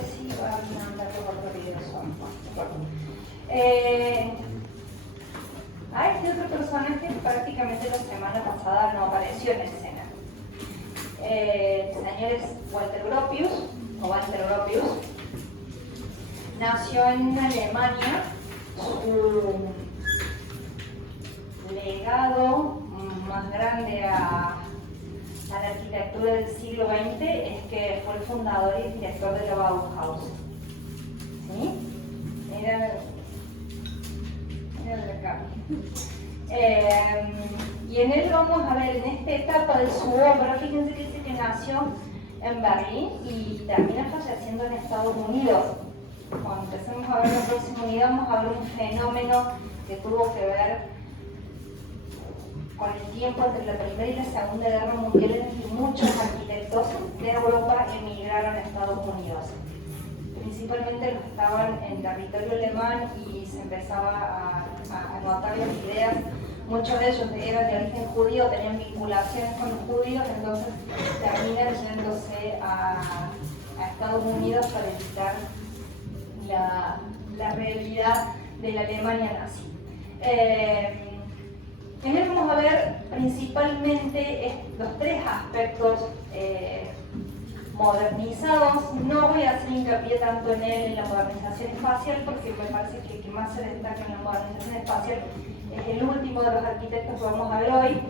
sé si van a andar los otros videos. Este otro personaje prácticamente la semana pasada no apareció en escena. El señor es Walter Gropius, nació en Alemania. Su legado más grande a la arquitectura del siglo XX es que fue el fundador y director de la Bauhaus. ¿Sí? Era de acá. Y en él vamos a ver, en esta etapa de su obra, fíjense que dice que nació en Berlín y termina falleciendo en Estados Unidos. Cuando empecemos a ver la próxima unidad, vamos a ver un fenómeno que tuvo que ver con el tiempo entre la Primera y la Segunda Guerra Mundial, en el que muchos arquitectos de Europa emigraron a Estados Unidos. Principalmente los que estaban en territorio alemán y se empezaba a notar las ideas. Muchos de ellos eran de origen judío, tenían vinculaciones con los judíos, entonces terminan yéndose a Estados Unidos para evitar la realidad de la Alemania nazi. En él vamos a ver principalmente los tres aspectos modernizados. No voy a hacer hincapié tanto en él, en la modernización espacial, porque me parece que el que más se destaca en la modernización espacial es el último de los arquitectos que vamos a ver hoy.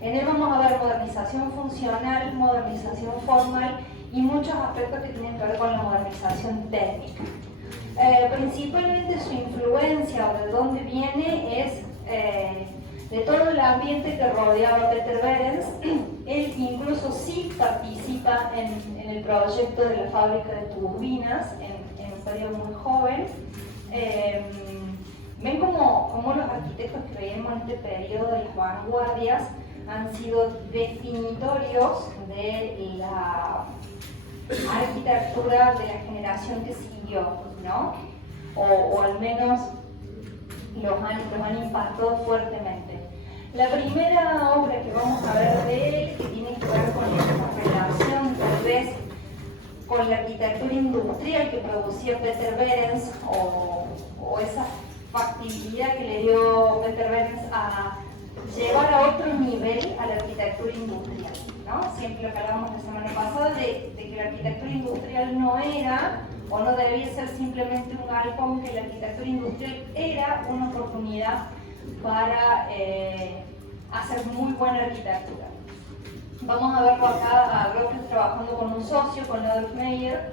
En él vamos a ver modernización funcional, modernización formal y muchos aspectos que tienen que ver con la modernización técnica. Principalmente su influencia o de dónde viene es de todo el ambiente que rodeaba a Peter Behrens. Él incluso sí participa en el proyecto de la fábrica de turbinas en un periodo muy joven. Ven como los arquitectos que veíamos en este periodo de las vanguardias han sido definitorios de la arquitectura de la generación que siguió, ¿no? O al menos los han impactado fuertemente. La primera obra que vamos a ver de él, que tiene que ver con esta relación tal vez con la arquitectura industrial que producía Peter Behrens, o esa factibilidad que le dio Peter Behrens a llevar a otro nivel a la arquitectura industrial, ¿no? Siempre lo que hablábamos la semana pasada de que la arquitectura industrial no era o no debía ser simplemente un galpón, que la arquitectura industrial era una oportunidad para hacer muy buena arquitectura. Vamos a verlo acá a Gropius trabajando con un socio, con Adolf Meyer.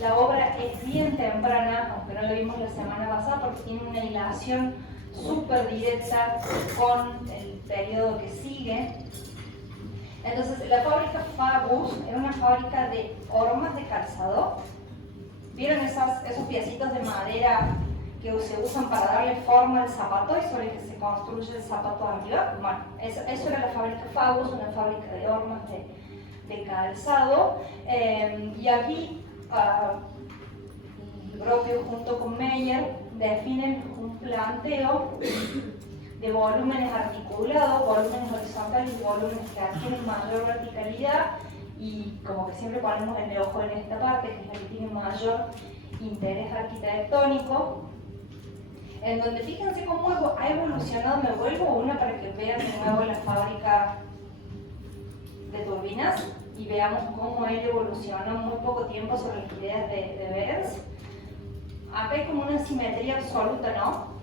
La obra es bien temprana, aunque no lo vimos la semana pasada, porque tiene una hilación súper directa con el periodo que sigue. Entonces, la fábrica Fagus era una fábrica de hormas de calzado. ¿Vieron esos piecitos de madera que se usan para darle forma al zapato y sobre el que se construye el zapato arriba? Bueno, eso era la fábrica Fagus, una fábrica de hormas de calzado. Y aquí Gropius junto con Meyer definen un planteo de volúmenes articulados, volúmenes horizontales y volúmenes que adquieren mayor verticalidad, y como que siempre ponemos el ojo en esta parte, que es la que tiene mayor interés arquitectónico, en donde fíjense cómo ha evolucionado. Me vuelvo una para que vean de nuevo la fábrica de turbinas y veamos cómo él evolucionó en muy poco tiempo sobre las ideas de Behrens. Acá hay como una simetría absoluta, ¿no?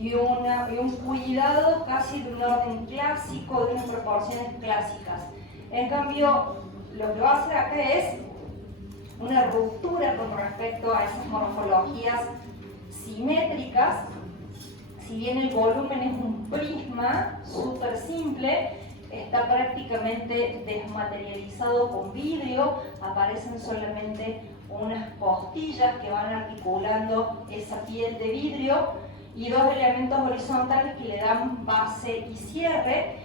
Y un cuidado casi de un orden clásico, de unas proporciones clásicas. En cambio, lo que va a hacer acá es una ruptura con respecto a esas morfologías simétricas. Si bien el volumen es un prisma súper simple, está prácticamente desmaterializado con vidrio, aparecen solamente unas postillas que van articulando esa piel de vidrio y dos elementos horizontales que le dan base y cierre,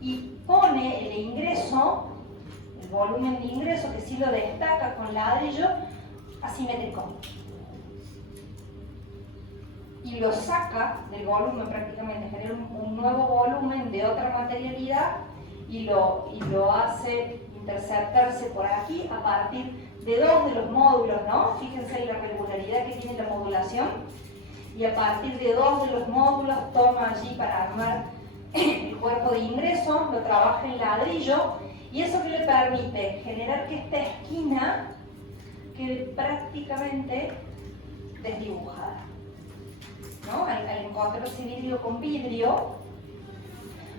y pone el ingreso, el volumen de ingreso, que sí lo destaca con ladrillo, asimétrico. Y lo saca del volumen prácticamente, genera un nuevo volumen de otra materialidad y lo hace interceptarse por aquí a partir de dos de los módulos, ¿no? Fíjense la regularidad que tiene la modulación, y a partir de dos de los módulos toma allí para armar el cuerpo de ingreso, lo trabaja en ladrillo, y eso que le permite generar que esta esquina quede prácticamente desdibujada, ¿no? Al encontrarse vidrio con vidrio,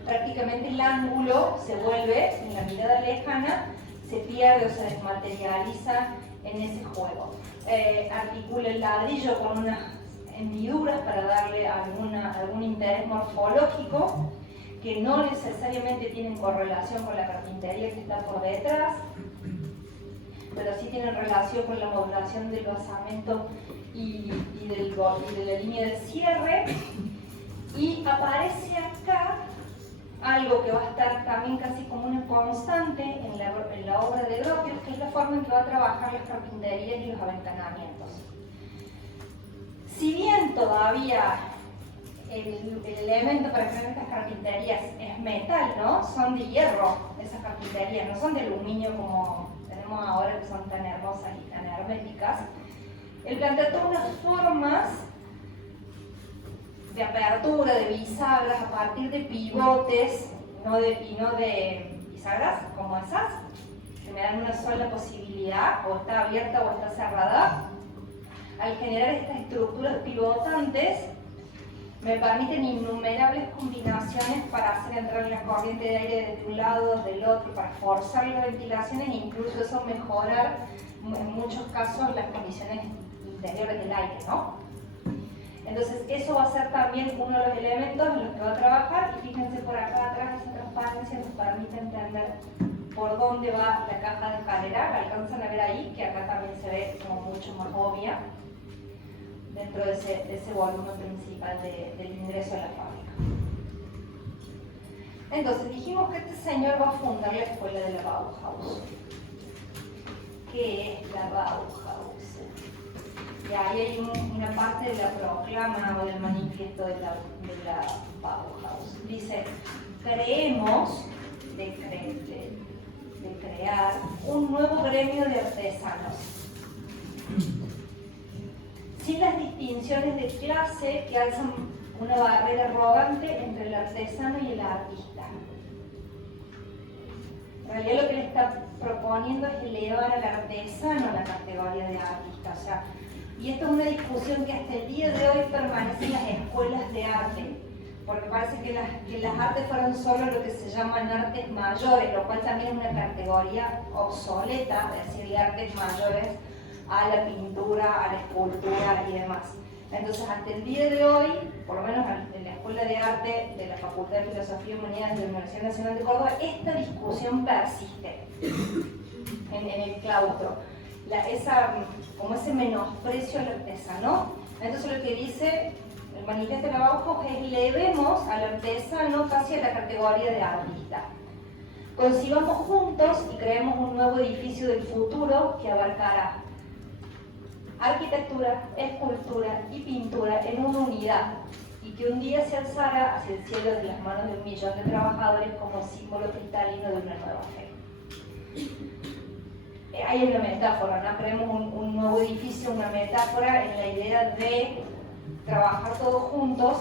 prácticamente el ángulo se vuelve, en la mirada lejana, se pierde o se desmaterializa en ese juego. Articula el ladrillo con unas hendiduras para darle algún interés morfológico que no necesariamente tienen correlación con la carpintería que está por detrás, pero sí tienen relación con la modulación del basamento y de la línea del cierre. Y aparece acá algo que va a estar también casi como una constante en la obra de Gropius, que es la forma en que va a trabajar las carpinterías y los aventanamientos. Si bien todavía el elemento para crear estas carpinterías es metal, ¿no? Son de hierro esas carpinterías, no son de aluminio como tenemos ahora, que son tan hermosas y tan herméticas. Él plantea todas unas formas de apertura, de bisagras, a partir de pivotes, y no de bisagras como esas, que me dan una sola posibilidad, o está abierta o está cerrada. Al generar estas estructuras pivotantes, me permiten innumerables combinaciones para hacer entrar la corriente de aire desde un lado, desde el otro, para forzar las ventilaciones e incluso eso mejorar en muchos casos las condiciones interiores del aire, ¿no? Entonces eso va a ser también uno de los elementos en los que va a trabajar, y fíjense por acá atrás, esa transparencia nos permite entender por dónde va la caja de escalera. Alcanzan a ver ahí que acá también se ve como mucho más obvia dentro de ese volumen principal del ingreso a la fábrica. Entonces dijimos que este señor va a fundar la escuela de la Bauhaus. ¿Qué es la Bauhaus? Y ahí hay una parte de la proclama o del manifiesto de la Bauhaus. Dice, creemos de crear un nuevo gremio de artesanos, sin las distinciones de clase que alzan una barrera arrogante entre el artesano y el artista. En realidad lo que le está proponiendo es elevar al artesano a la categoría de artista. O sea, y esto es una discusión que hasta el día de hoy permanece en las escuelas de arte, porque parece que las artes fueron solo lo que se llaman artes mayores, lo cual también es una categoría obsoleta, decirle artes mayores a la pintura, a la escultura y demás. Entonces, hasta el día de hoy, por lo menos en la Escuela de Arte de la Facultad de Filosofía y Humanidades de la Universidad Nacional de Córdoba, esta discusión persiste en el claustro. Como ese menosprecio al artesano. Entonces lo que dice el manifiesto de la Bauhaus es: elevemos al artesano casi a la categoría de artista. Concibamos juntos y creemos un nuevo edificio del futuro que abarcará arquitectura, escultura y pintura en una unidad, y que un día se alzara hacia el cielo de las manos de 1 millón de trabajadores como símbolo cristalino de una nueva fe. Ahí es la metáfora, ¿no? Creemos un nuevo edificio, una metáfora en la idea de trabajar todos juntos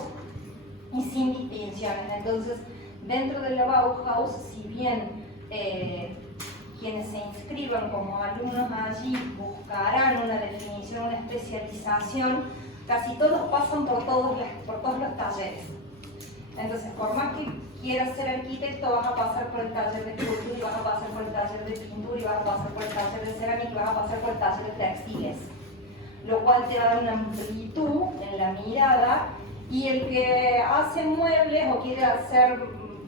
y sin distinciones. Entonces, dentro de la Bauhaus, si bien quienes se inscriban como alumnos allí buscarán una definición, una especialización, casi todos pasan por todos los talleres. Entonces, por más que quieras ser arquitecto, vas a pasar por el taller de escultura, y vas a pasar por el taller de pintura, y vas a pasar por el taller de cerámica, y vas a pasar por el taller de textiles, lo cual te va a dar una amplitud en la mirada, y el que hace muebles o quiere hacer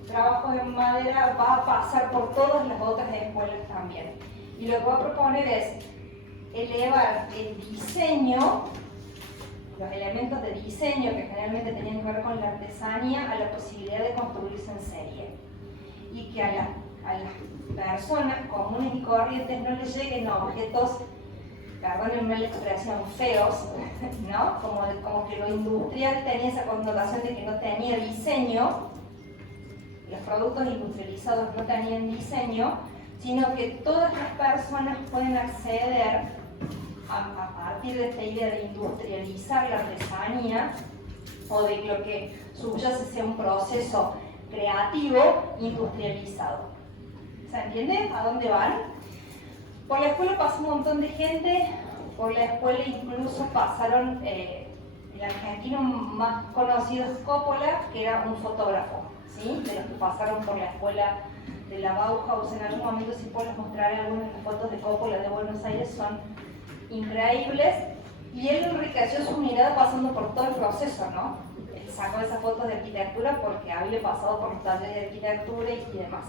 trabajos en madera va a pasar por todas las otras escuelas también. Y lo que voy a proponer es elevar el diseño, los elementos de diseño que generalmente tenían que ver con la artesanía, a la posibilidad de construirse en serie. Y que a las personas comunes y corrientes no les lleguen objetos, perdónenme la expresión, feos, ¿no? Como que lo industrial tenía esa connotación de que no tenía diseño, los productos industrializados no tenían diseño, sino que todas las personas pueden acceder a partir de esta idea de industrializar la artesanía o de lo que subyace sea un proceso creativo industrializado. ¿Se entiende a dónde van? Por la escuela pasó un montón de gente, por la escuela incluso pasaron, el argentino más conocido es Coppola, que era un fotógrafo, ¿sí? De los que pasaron por la escuela de la Bauhaus. En algún momento sí puedo mostraré algunas de las fotos de Coppola de Buenos Aires, son increíbles, y él enriqueció su mirada pasando por todo el proceso, ¿no? Él sacó esas fotos de arquitectura porque había pasado por los talleres de arquitectura y demás.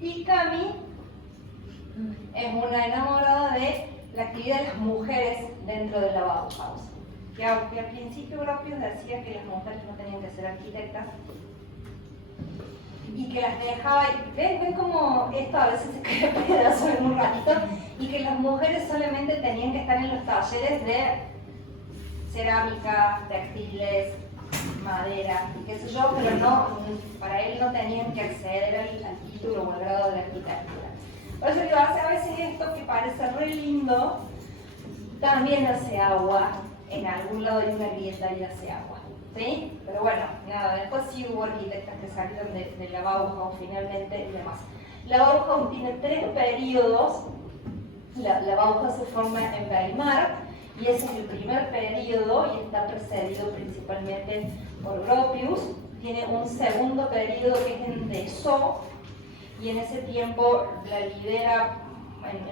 Y Cami es una enamorada de la actividad de las mujeres dentro de la Bauhaus, que aunque al principio Gropius decía que las mujeres no tenían que ser arquitectas y que las dejaba, ven como esto a veces se cae pedazo en un ratito, y que las mujeres solamente tenían que estar en los talleres de cerámica, textiles, madera y qué sé yo, pero no, para él no tenían que acceder al título o al grado de arquitectura. Por eso digo, a veces esto que parece re lindo también hace agua, en algún lado hay una grieta y hace agua, ¿sí? Pero bueno, nada, después sí hubo arquitectas que salieron de la Bauhaus finalmente y demás. La Bauhaus tiene 3 periodos. La Bauhaus se forma en Weimar y ese es el primer periodo y está precedido principalmente por Gropius. Tiene un segundo periodo que es en Dessau y en ese tiempo la lidera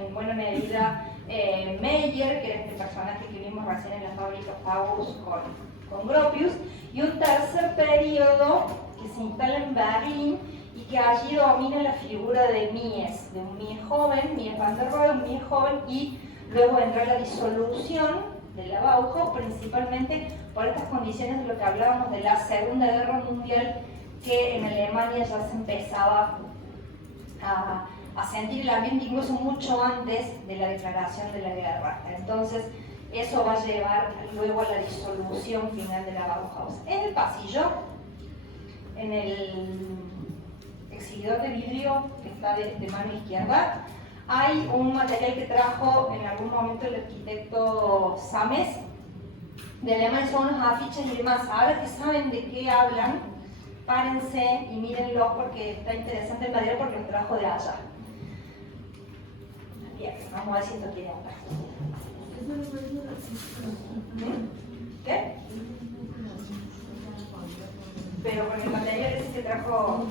en buena medida Meyer, que era este personaje que vimos recién en la fábrica Faust con Gropius, y un tercer periodo que se instala en Berlín y que allí domina la figura de Mies, de un Mies joven, Mies van der Rohe, un Mies joven, y luego entró la disolución de la Bauhaus, principalmente por estas condiciones de lo que hablábamos de la Segunda Guerra Mundial, que en Alemania ya se empezaba a sentir el ambiente incluso mucho antes de la declaración de la guerra. Entonces, eso va a llevar luego a la disolución final de la Bauhaus. En el pasillo, en el exhibidor de vidrio que está de mano izquierda, hay un material que trajo en algún momento el arquitecto Sames de Alemania, son unos afiches y demás. Ahora que saben de qué hablan, párense y mírenlo porque está interesante el material porque lo trajo de allá. Bien, vamos a ver si esto quiere hablar. ¿Qué? Pero con el material ese que trajo...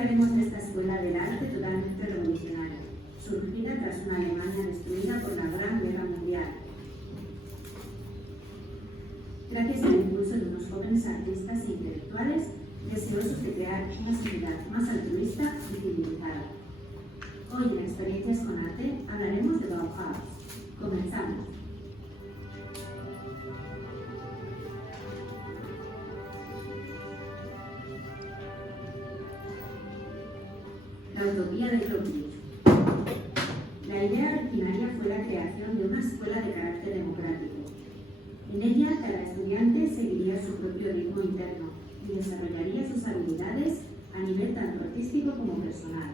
hablaremos de esta escuela del arte totalmente revolucionaria, surgida tras una Alemania destruida por la Gran Guerra Mundial. Gracias al impulso de unos jóvenes artistas e intelectuales deseosos de crear una sociedad más altruista y civilizada. Hoy en Experiencias con Arte hablaremos de Bauhaus. Comenzamos. La utopía de Gropius. La idea originaria fue la creación de una escuela de carácter democrático. En ella, cada estudiante seguiría su propio ritmo interno y desarrollaría sus habilidades a nivel tanto artístico como personal.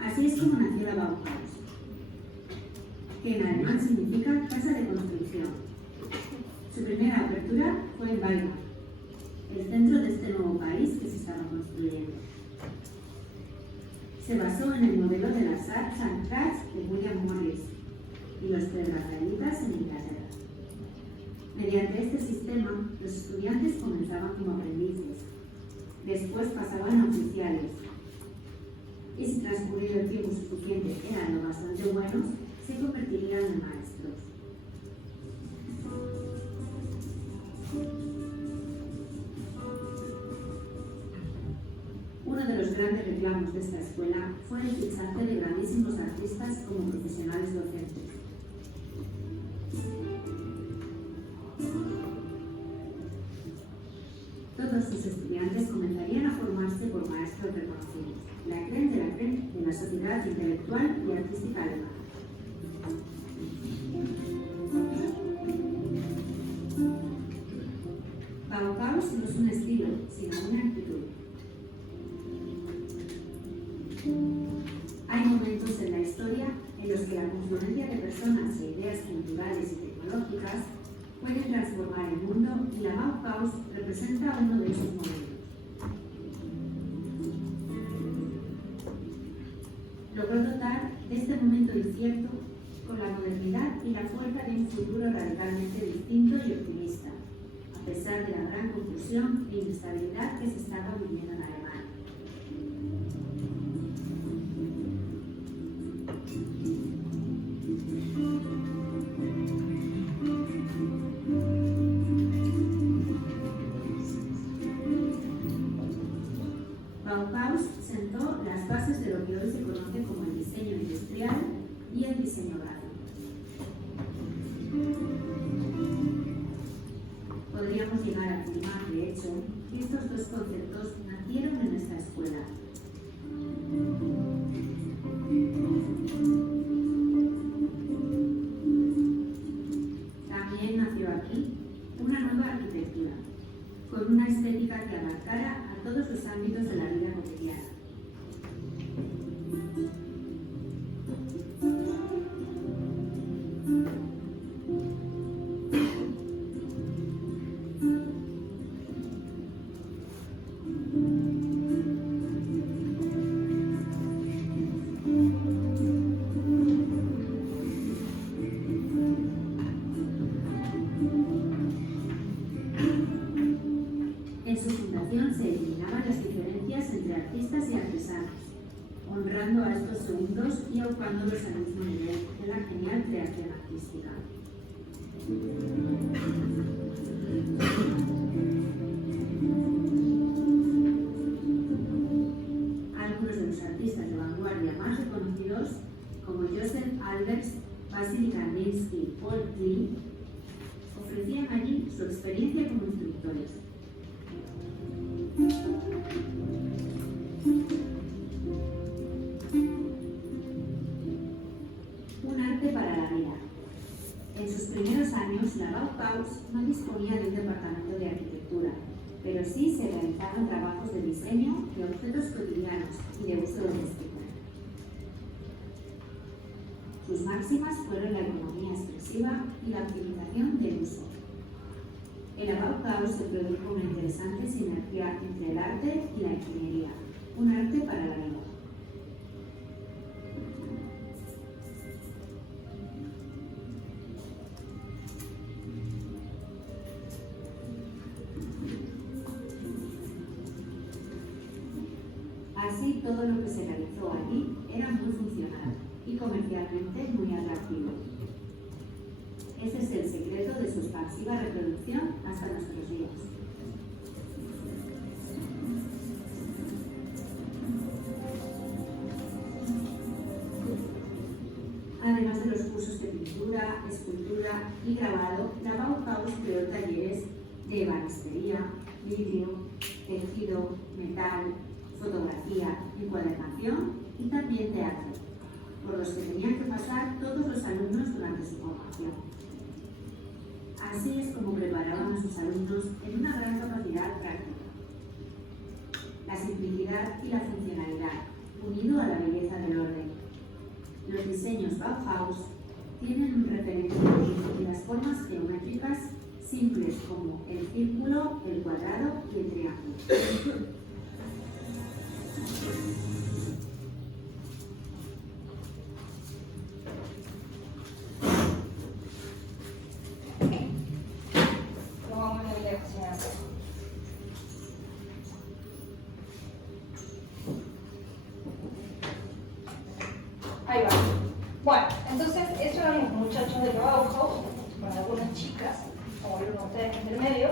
Así es como nació la Bauhaus, que en alemán significa casa de construcción. Su primera apertura fue en Weimar, el centro de este nuevo país que se estaba construyendo. Se basó en el modelo de las Arts and Crafts de William Morris y los prerrafaelitas en Inglaterra. Mediante este sistema, los estudiantes comenzaban como aprendices, después pasaban a oficiales, y si transcurrido el tiempo suficiente eran lo bastante buenos, se convertirían en maestros. Uno de los grandes reclamos de esta escuela fue el fichaje de grandísimos artistas como profesionales docentes. Todos sus estudiantes comenzarían a formarse por maestros reconocidos, la crème de la sociedad intelectual y artística alemana. Bauhaus no es un estilo, sino una actitud. Hay momentos en la historia en los que la confluencia de personas e ideas culturales y tecnológicas puede transformar el mundo y la Bauhaus representa uno de esos momentos. Logró dotar de este momento incierto con la modernidad y la fuerza de un futuro radicalmente distinto y optimista, a pesar de la gran confusión e inestabilidad que se estaba viviendo en Alemania. Bauhaus sentó las bases de lo que hoy se conoce como el diseño industrial y el diseño gráfico. Podríamos llegar a afirmar, de hecho, que estos dos conceptos nacieron en esta escuela. También nació aquí una nueva arquitectura, con una estética que abarcara a todos los ámbitos de la vida cotidiana. En su fundación se eliminaban las diferencias entre artistas y artesanos, honrando a estos segundos y aupándolos al mismo nivel de la genial creación artística. Algunos de los artistas de vanguardia más reconocidos, como Joseph Albers, Vasily Kandinsky y Paul Klee, ofrecían allí su experiencia como instructores. Un arte para la vida. En sus primeros años, la Bauhaus no disponía de un departamento de arquitectura, pero sí se realizaban trabajos de diseño de objetos cotidianos y de uso doméstico. Sus máximas fueron la economía expresiva y la optimización del uso. En la Bauhaus se produjo una interesante sinergia entre el arte y la ingeniería, un arte para la vida. Así, todo lo que se realizó allí era muy funcional y comercialmente muy atractivo. Ese es el secreto de su expansiva reproducción hasta nuestros días. Además de los cursos de pintura, escultura y grabado, la Bauhaus creó talleres de ebanistería, vidrio, tejido, metal, fotografía, encuadernación y también teatro, por los que tenían que pasar todos los alumnos durante su formación. Así es como preparaban a sus alumnos en una gran capacidad práctica. La simplicidad y la funcionalidad, unido a la belleza del orden. Los diseños Bauhaus tienen un referente en las formas geométricas simples como el círculo, el cuadrado y el triángulo. Ahí va. Bueno, entonces esos eran los muchachos de Bauhaus, con algunas chicas, como vieron ustedes en el medio,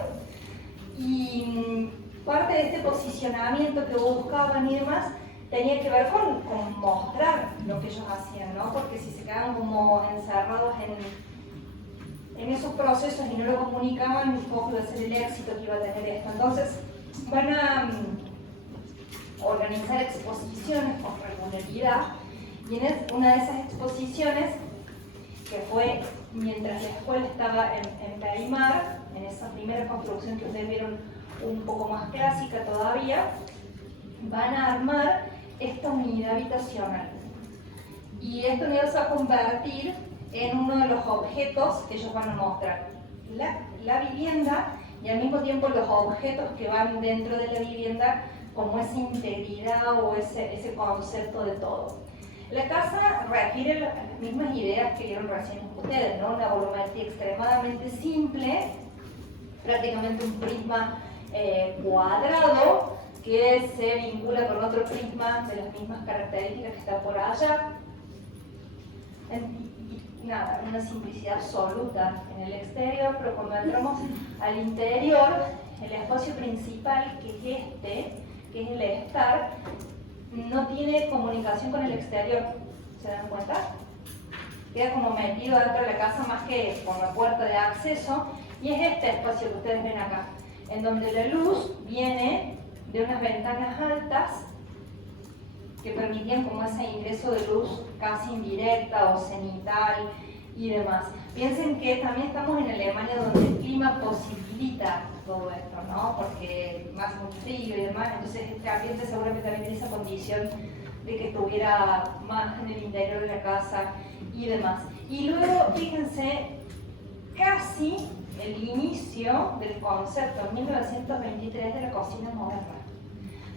y parte de este posicionamiento que buscaban y demás tenía que ver con mostrar lo que ellos hacían, ¿no? Porque si se quedaban como encerrados en esos procesos y no lo comunicaban, un poco iba a ser el éxito que iba a tener esto. Entonces van a organizar exposiciones con regularidad. Y en una de esas exposiciones, que fue mientras la escuela estaba en Perimar, en esa primera construcción que ustedes vieron un poco más clásica todavía, van a armar esta unidad habitacional. Y esta unidad se va a convertir en uno de los objetos que ellos van a mostrar. La vivienda y al mismo tiempo los objetos que van dentro de la vivienda como esa integridad o ese concepto de todo. La casa refiere las mismas ideas que vieron recién ustedes, ¿no? Una volumetría extremadamente simple, prácticamente un prisma cuadrado que se vincula con otro prisma de las mismas características que está por allá. Nada, una simplicidad absoluta en el exterior, pero cuando entramos al interior, el espacio principal, que es este, que es el estar, no tiene comunicación con el exterior, ¿se dan cuenta? Queda como metido dentro de la casa más que por la puerta de acceso, y es este espacio que ustedes ven acá, en donde la luz viene de unas ventanas altas que permitían como ese ingreso de luz casi indirecta o cenital y demás. Piensen que también estamos en Alemania, donde el clima posibilita todo esto, ¿no? Porque más mucho frío y demás, entonces este ambiente seguramente también tiene esa condición de que estuviera más en el interior de la casa y demás. Y luego, fíjense, casi el inicio del concepto en 1923 de la cocina moderna.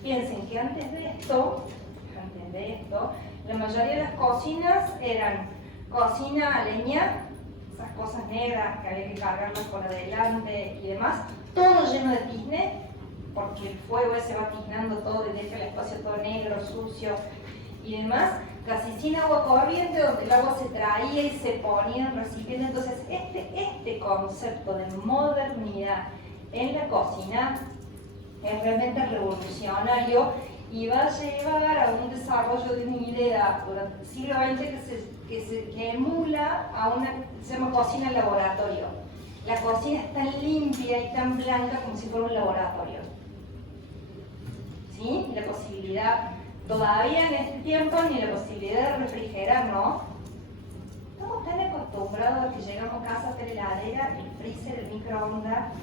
Piensen que antes de esto, la mayoría de las cocinas eran cocina a leña, esas cosas negras que había que cargarlas por adelante y demás, todo lleno de tizne, porque el fuego ese va tiznando todo y deja el espacio todo negro, sucio y demás, casi sin agua corriente, donde el agua se traía y se ponía en recipiente. Entonces este concepto de modernidad en la cocina es realmente revolucionario y va a llevar a un desarrollo de una idea durante el siglo XX que emula a una que se llama cocina en laboratorio. La cocina es tan limpia y tan blanca como si fuera un laboratorio. ¿Sí? Y la posibilidad, todavía en este tiempo, ni la posibilidad de refrigerar, ¿no? Estamos tan acostumbrados a que llegamos a casa a tener heladera, el freezer, el microondas.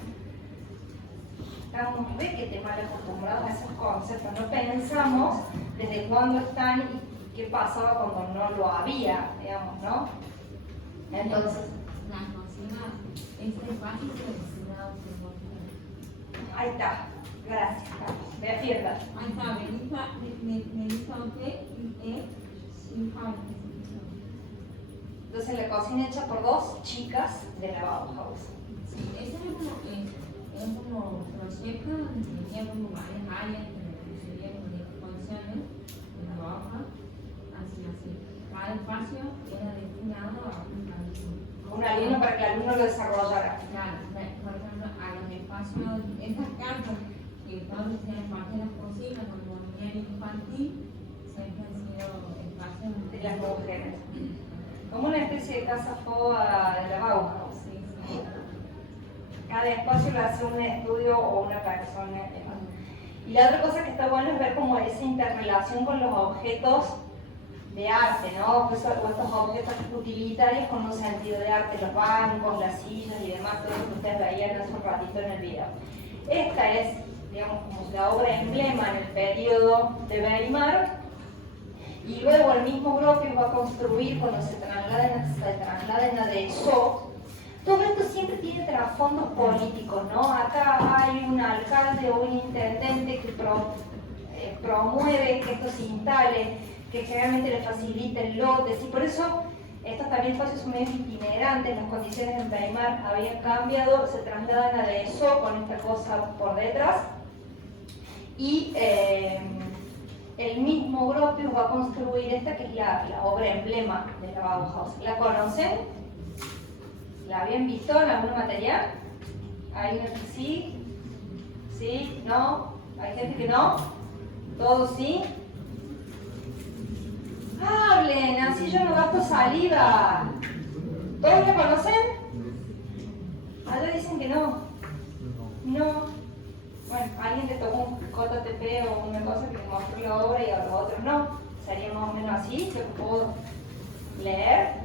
Estamos requete mal acostumbrados a esos conceptos, no pensamos desde cuándo están y qué pasaba cuando no lo había, digamos, ¿no? Entonces, la cocina es fácil de cocinar. Ahí está, gracias, Carlos. Despierta. Ahí está, me dice usted y es sin falta. Entonces, la cocina hecha por dos chicas de la Bauhaus. Sí, ese es como proyecto donde tenía como varias áreas, pero sería como de dimensiones de la hoja, así. Cada espacio era destinado a Un alumno para que el alumno lo desarrollara. Claro, por ejemplo, a los espacios, estas cartas que todos sean parte de las cocinas o el mobiliario infantil, siempre han sido espacios De las mujeres. Como una especie de casa foda de la Bauhaus. Sí. Cada espacio lo hace un estudio o una persona. Y la otra cosa que está bueno es ver como esa interrelación con los objetos de arte, ¿no? Pues, estos objetos utilitarios con un sentido de arte, los bancos, las sillas y demás, todo lo que ustedes veían hace un ratito en el video. Esta es, digamos, como la obra emblema en el periodo de Weimar, y luego el mismo Gropius va a construir cuando se trasladen a Dessau. Todo esto siempre tiene trasfondos políticos, ¿no? Acá hay un alcalde o un intendente que promueve que esto se instale, que generalmente le faciliten lotes, y por eso estos también espacios son medio itinerantes, las condiciones en Weimar habían cambiado, se trasladan a Dessau con esta cosa por detrás, y el mismo Gropius va a construir esta que es la obra emblema de la Bauhaus. ¿La conocen? ¿La habían visto en algún material? ¿Hay una que sí? ¿Sí? ¿No? ¿Hay gente que no? ¿Todos sí? ¡Hablen! Así yo no gasto saliva. ¿Todos la conocen? Allá dicen que no. No. Bueno, alguien le tocó un JTP o una cosa que mostró la obra y a los otros no. Sería más o menos así, que puedo leer.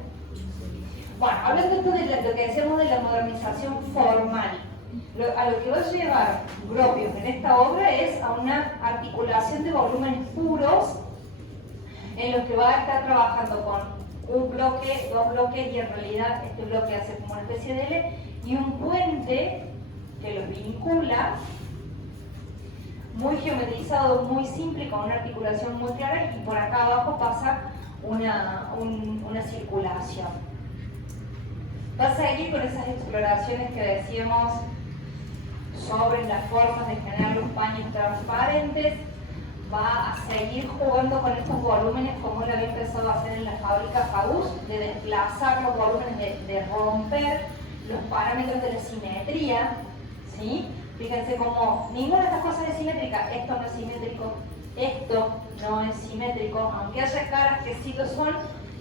Bueno, hablando de lo que decíamos de la modernización formal, a lo que va a llevar Gropius en esta obra es a una articulación de volúmenes puros en los que va a estar trabajando con un bloque, dos bloques, y en realidad este bloque hace como una especie de L, y un puente que los vincula, muy geometrizado, muy simple, con una articulación muy clara, y por acá abajo pasa una circulación. Va a seguir con esas exploraciones que decíamos sobre las formas de generar los paños transparentes, va a seguir jugando con estos volúmenes como él había empezado a hacer en la fábrica Faust, de desplazar los volúmenes, de romper los parámetros de la simetría, ¿sí? Fíjense como ninguna de estas cosas es simétrica, esto no es simétrico, esto no es simétrico, aunque haya caras que sí lo son,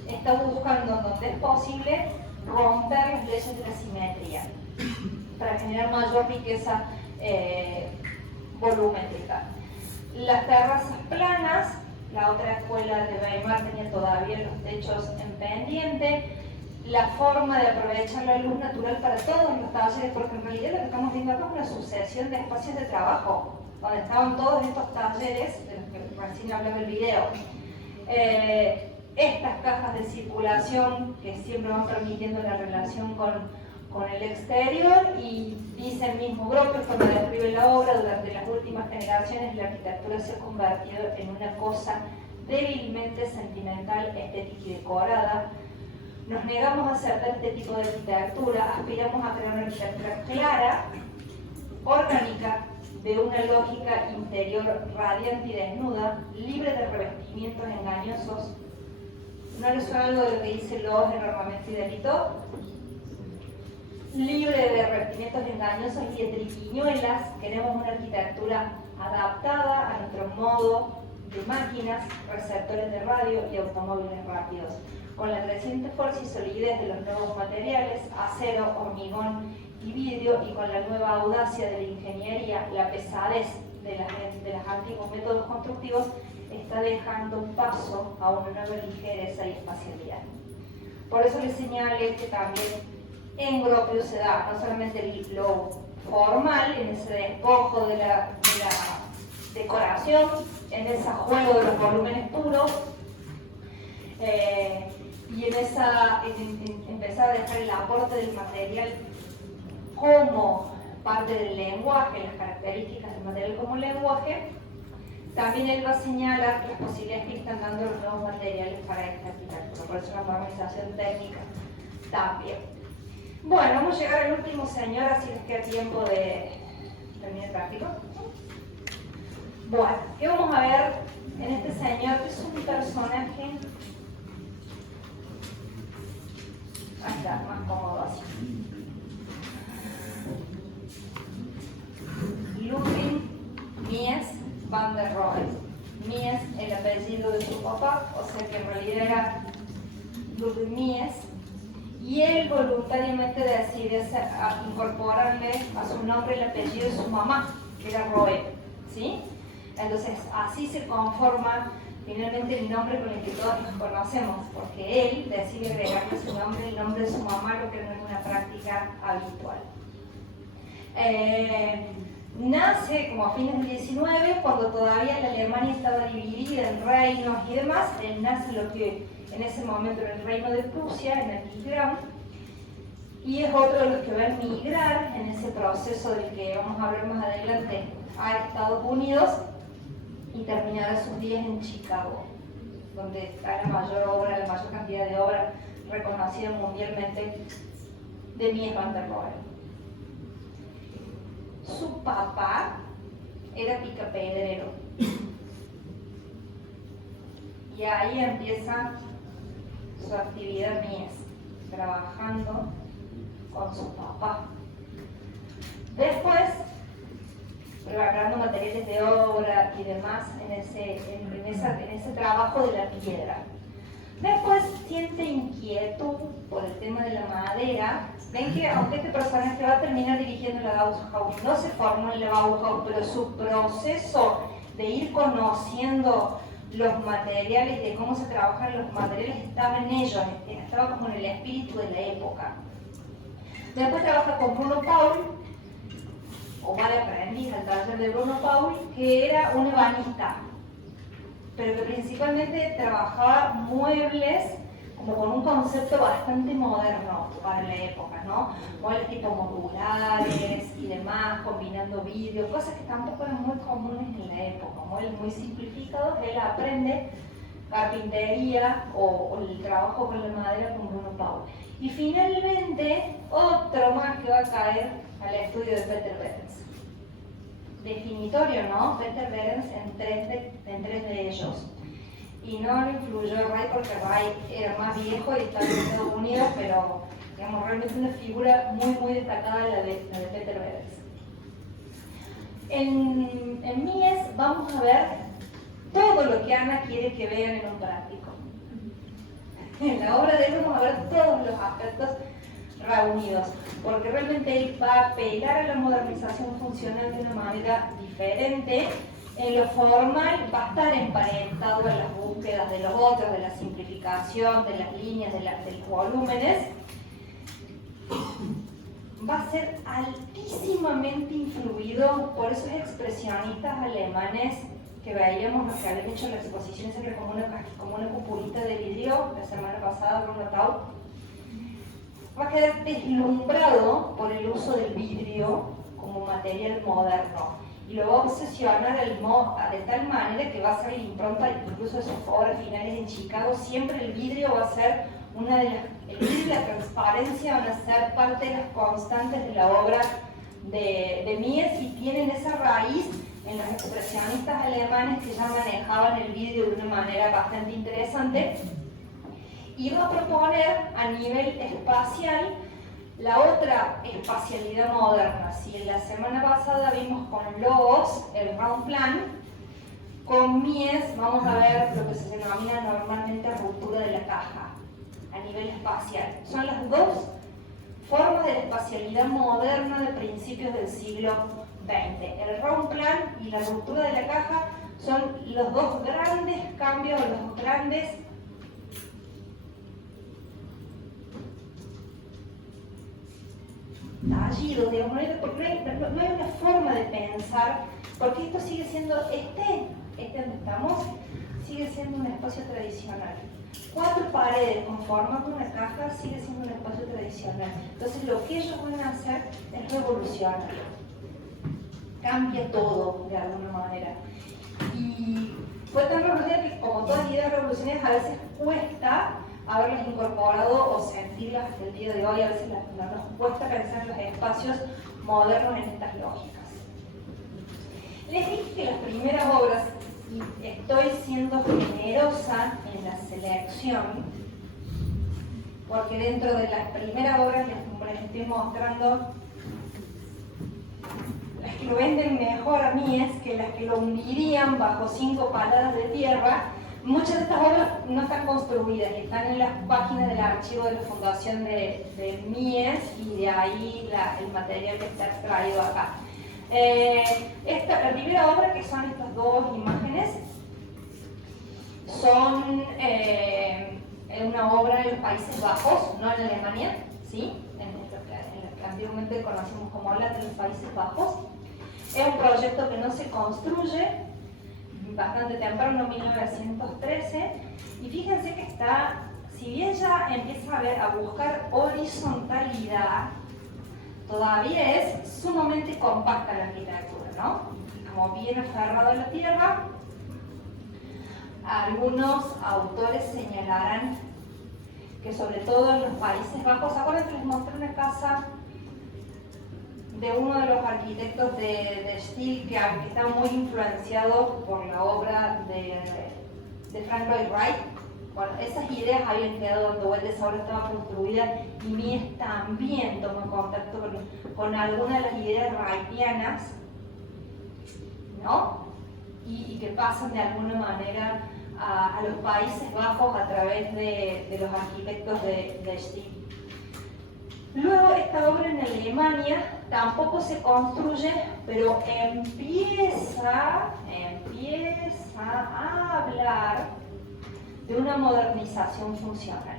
está buscando donde es posible romper las leyes de la simetría para generar mayor riqueza volumétrica. Las terrazas planas, la otra escuela de Weimar tenía todavía los techos en pendiente, la forma de aprovechar la luz natural para todos los talleres, porque en realidad lo que estamos viendo acá es una sucesión de espacios de trabajo, donde estaban todos estos talleres de los que recién hablaba el video. Estas cajas de circulación que siempre van permitiendo la relación con el exterior, y dice el mismo Gropius cuando describe la obra: durante las últimas generaciones la arquitectura se ha convertido en una cosa débilmente sentimental, estética y decorada. Nos negamos a aceptar este tipo de arquitectura, aspiramos a crear una arquitectura clara, orgánica, de una lógica interior radiante y desnuda, libre de revestimientos engañosos. ¿No les suena algo de lo que dice Loos en Armamento y Delito? Libre de revestimientos engañosos y de triquiñuelas, queremos una arquitectura adaptada a nuestro modo de máquinas, receptores de radio y automóviles rápidos, con la creciente fuerza y solidez de los nuevos materiales, acero, hormigón y vidrio, y con la nueva audacia de la ingeniería, la pesadez de los antiguos métodos constructivos está dejando paso a una nueva ligereza y espacialidad. Por eso les señalé que también en Gropius se da no solamente lo formal, en ese despojo de la decoración, en ese juego de los volúmenes puros, y en empezar a dejar el aporte del material como parte del lenguaje, las características del material como lenguaje. También él va a señalar las posibilidades que están dando los nuevos materiales para esta arquitectura, por eso una normalización técnica también. Bueno, vamos a llegar al último señor, así les queda tiempo de terminar el práctico. Bueno, ¿qué vamos a ver en este señor? Que es un personaje. Ahí está, más cómodo así. Ludwig Mies van der Rohe. Mies, el apellido de su papá, o sea que en realidad era Ludwig Mies. Y él voluntariamente decide incorporarle a su nombre el apellido de su mamá, que era Rohe, ¿sí? Entonces, así se conforma finalmente el nombre con el que todos nos conocemos, porque él decide agregarle su nombre, el nombre de su mamá, lo que no es una práctica habitual. Nace como a fines del 19, cuando todavía la Alemania estaba dividida en reinos y demás. Él nace lo que en ese momento era el reino de Prusia, en el Tisgrán, y es otro de los que va a emigrar en ese proceso del que vamos a hablar más adelante a Estados Unidos y terminará sus días en Chicago, donde está la mayor cantidad de obra reconocida mundialmente de Mies van der Rohe. Su papá era picapedrero y ahí empieza su actividad Mies, trabajando con su papá. Después, preparando materiales de obra y demás en ese trabajo de la piedra. Después siente inquietud por el tema de la madera. Ven que aunque este personaje va a terminar dirigiendo la Bauhaus, no se formó en la Bauhaus, pero su proceso de ir conociendo los materiales, de cómo se trabajan los materiales, estaba en ellos, estaba como en el espíritu de la época. Después trabaja con Bruno Paul, o va de aprendiz al taller de Bruno Paul, que era un ebanista, pero que principalmente trabajaba muebles como con un concepto bastante moderno para la época, ¿no? Muebles tipo modulares y demás, combinando vidrio, cosas que tampoco eran muy comunes en la época, muebles muy simplificados. Él aprende carpintería o el trabajo con la madera con Bruno Paul. Y finalmente, otro más que va a caer al estudio de Peter Behrens. Definitorio, ¿no? Peter Behrens en tres de ellos. Y no lo influyó Ray porque Ray era más viejo y estaba en Estados Unidos, pero digamos, realmente una figura muy destacada la de Peter Behrens. En Mies vamos a ver todo lo que Ana quiere que vean en un práctico. En la obra de él vamos a ver todos los aspectos reunidos, porque realmente él va a apelar a la modernización funcional de una manera diferente. En lo formal va a estar emparentado en las búsquedas de los otros, de la simplificación, de las líneas, de los volúmenes. Va a ser altísimamente influido por esos expresionistas alemanes que veíamos, los que habían hecho la exposición esa como una cupulita de vidrio la semana pasada, Bruno Taub. Va a quedar deslumbrado por el uso del vidrio como material moderno y lo va a obsesionar de tal manera que va a ser la impronta incluso de sus obras finales en Chicago. Siempre el vidrio va a ser el vidrio y la transparencia van a ser parte de las constantes de la obra de Mies, y tienen esa raíz en los expresionistas alemanes que ya manejaban el vidrio de una manera bastante interesante. Y va a proponer a nivel espacial la otra espacialidad moderna. Si la semana pasada vimos con Logos el round plan, con Mies vamos a ver lo que se denomina normalmente ruptura de la caja a nivel espacial. Son las dos formas de la espacialidad moderna de principios del siglo XX. El round plan y la ruptura de la caja son los dos grandes cambios, los dos grandes tallidos, digamos, porque no hay una forma de pensar, porque esto sigue siendo, donde estamos, sigue siendo un espacio tradicional. 4 paredes conformando una caja sigue siendo un espacio tradicional. Entonces lo que ellos van a hacer es revolucionario. Cambia todo de alguna manera. Y fue tan revolucionario que, como todas las ideas revolucionarias, a veces cuesta haberlas incorporado o sentirlas hasta el día de hoy. A veces nos cuesta pensar en los espacios modernos en estas lógicas. Les dije que las primeras obras, y estoy siendo generosa en la selección, porque dentro de las primeras obras les estoy mostrando las que lo venden mejor a mí, es que las que lo hundirían bajo 5 paladas de tierra. Muchas de estas obras no están construidas, están en las páginas del archivo de la Fundación de Mies y de ahí el material que está extraído acá. La primera obra, que son estas dos imágenes, son una obra en los Países Bajos, no en Alemania, ¿sí? En lo que antiguamente conocimos como Holanda, en los Países Bajos. Es un proyecto que no se construye, bastante temprano, 1913, y fíjense que está, si bien ya empieza a buscar horizontalidad, todavía es sumamente compacta la arquitectura, ¿no? Como bien aferrado a la tierra. Algunos autores señalarán que sobre todo en los Países Bajos, ahora que les mostré una casa de uno de los arquitectos de Stihl que está muy influenciado por la obra de Frank Lloyd Wright. Bueno, esas ideas habían quedado dando vueltas, ahora estaba construida, y Mies también tomó contacto con algunas de las ideas wrightianas, ¿no? Y que pasan de alguna manera a los Países Bajos a través de los arquitectos de Stihl. Luego, esta obra en Alemania tampoco se construye, pero empieza a hablar de una modernización funcional,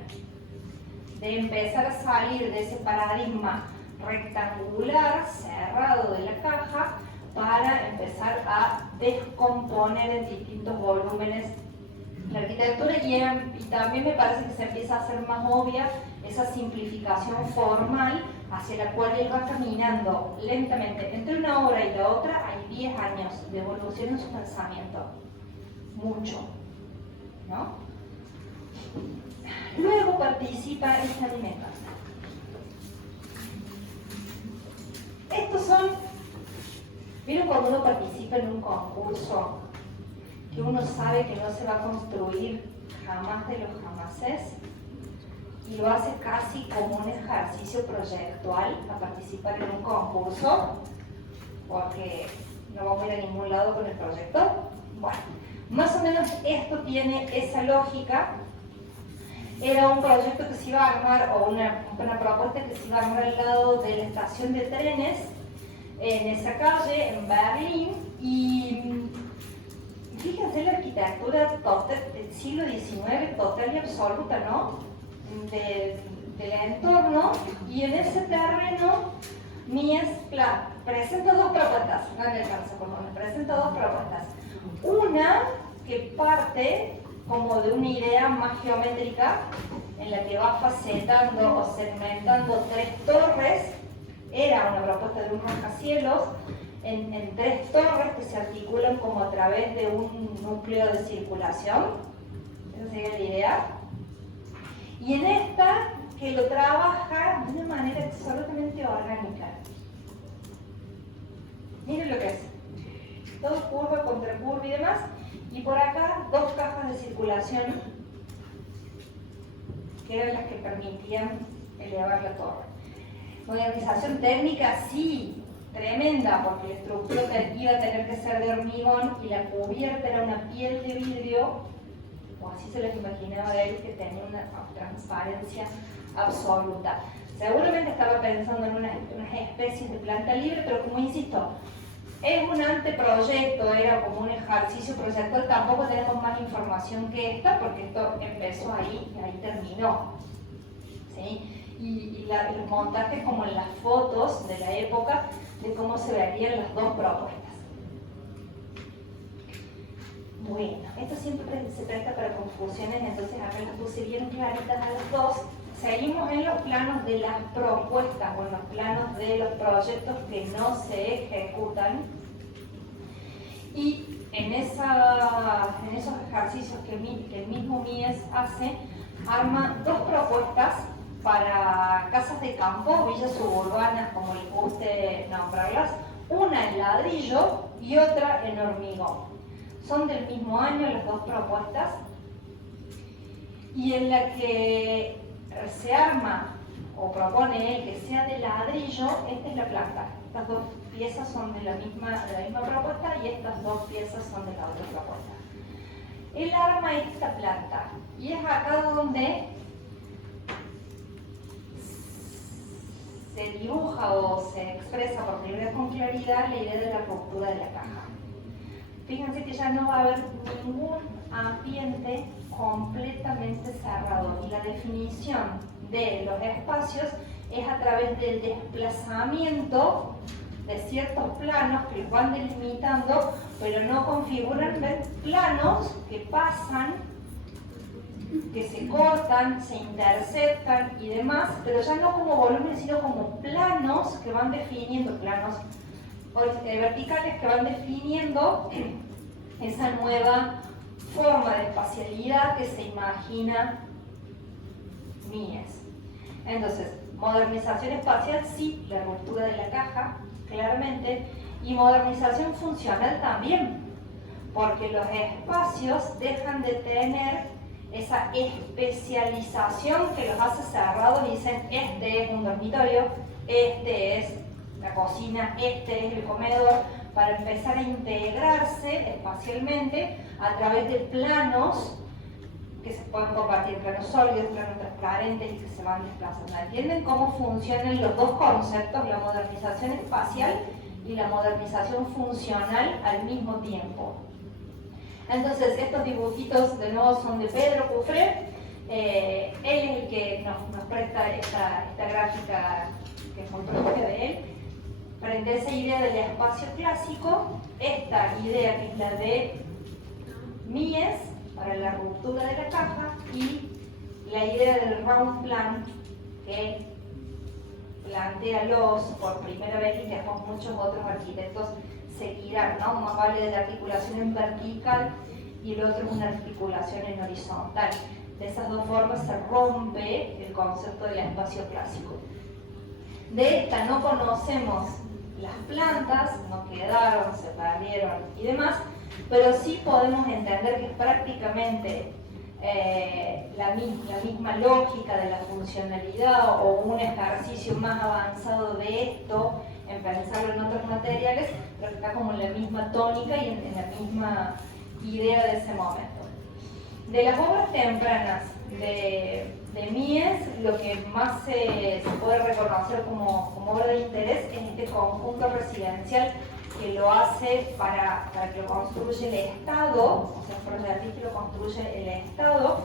de empezar a salir de ese paradigma rectangular, cerrado de la caja, para empezar a descomponer en distintos volúmenes la arquitectura, y también me parece que se empieza a hacer más obvia esa simplificación formal hacia la cual él va caminando lentamente. Entre una obra y la otra hay 10 años de evolución en su pensamiento, mucho, ¿no? Luego participa en esta dimensión. Estos son, ¿vieron cuando uno participa en un concurso que uno sabe que no se va a construir jamás de los jamases? Y lo hace casi como un ejercicio proyectual a participar en un concurso, porque no vamos a ir a ningún lado con el proyecto. Bueno, más o menos esto tiene esa lógica. Era un proyecto que se iba a armar, o una propuesta que se iba a armar al lado de la estación de trenes, en esa calle, en Berlín, y fíjense la arquitectura total, del siglo XIX, total y absoluta, ¿no? Del entorno, y en ese terreno Mies presenta dos propuestas, no me alcanza, por favor, presenta dos propuestas. Una que parte como de una idea más geométrica, en la que va facetando o segmentando 3 torres. Era una propuesta de un rascacielos en 3 torres que se articulan como a través de un núcleo de circulación. Esa sería la idea. Y en esta, que lo trabaja de una manera absolutamente orgánica. Miren lo que es. Todo curva contra curva y demás. Y por acá, 2 cajas de circulación, que eran las que permitían elevar la torre. Modernización técnica, sí, tremenda, porque la estructura iba a tener que ser de hormigón y la cubierta era una piel de vidrio, o así se les imaginaba a él, que tenía una transparencia absoluta. Seguramente estaba pensando en unas especies de planta libre, pero como insisto, es un anteproyecto, era como un ejercicio proyectual. Tampoco tenemos más información que esta, porque esto empezó ahí y ahí terminó, ¿sí? Y los montajes como en las fotos de la época de cómo se verían las 2 propuestas. Bueno, esto siempre se presta para confusiones, entonces acá las puse bien claritas a las 2. Seguimos en los planos de las propuestas, o en los planos de los proyectos que no se ejecutan. Y en esos ejercicios que el mismo Mies hace, arma 2 propuestas para casas de campo, villas suburbanas, como les guste nombrarlas, una en ladrillo y otra en hormigón. Son del mismo año las dos propuestas, y en la que se arma o propone él que sea de ladrillo, esta es la planta. Estas dos piezas son de la misma propuesta y estas dos piezas son de la otra propuesta. Él arma esta planta y es acá donde se dibuja o se expresa por primera vez con claridad la idea de la ruptura de la caja. Fíjense que ya no va a haber ningún ambiente completamente cerrado, y la definición de los espacios es a través del desplazamiento de ciertos planos que los van delimitando, pero no configuran planos que pasan, que se cortan, se interceptan y demás, pero ya no como volumen, sino como planos que van definiendo, planos verticales que van definiendo esa nueva forma de espacialidad que se imagina Mies. Entonces, modernización espacial sí, la ruptura de la caja, claramente, y modernización funcional también, porque los espacios dejan de tener esa especialización que los hace cerrados y dicen, este es un dormitorio, este es la cocina, este es el comedor, para empezar a integrarse espacialmente a través de planos que se pueden compartir, planos sólidos, planos transparentes y que se van desplazando. ¿Entienden cómo funcionan los dos conceptos, la modernización espacial y la modernización funcional al mismo tiempo? Entonces, estos dibujitos de nuevo son de Pedro Cufré. Él es el que nos presta esta gráfica que es muy propia de él. Frente a esa idea del espacio clásico, esta idea que es la de Mies para la ruptura de la caja, y la idea del round plan que plantea Loos por primera vez y que muchos otros arquitectos seguirán, ¿no? Más vale de la articulación en vertical y el otro es una articulación en horizontal. De esas dos formas se rompe el concepto del espacio clásico. De esta no conocemos las plantas, no quedaron, se perdieron y demás, pero sí podemos entender que es prácticamente la misma lógica de la funcionalidad o un ejercicio más avanzado de esto, en pensarlo en otros materiales, pero que está como en la misma tónica y en la misma idea de ese momento. De las obras tempranas de Mies, lo que más se puede reconocer como obra de interés es este conjunto residencial que lo hace para que lo construye el Estado, o sea, el proyectista lo construye el Estado.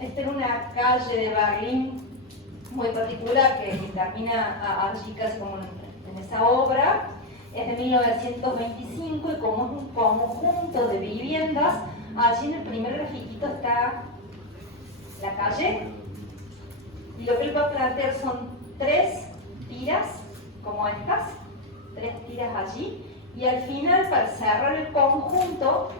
Esta era una calle de Berlín muy particular que termina allí casi como en esa obra. Es de 1925 y como es un conjunto de viviendas, allí en el primer grafiquito está la calle, y lo que él va a plantear son 3 tiras como estas, 3 tiras allí, y al final, para cerrar el conjunto,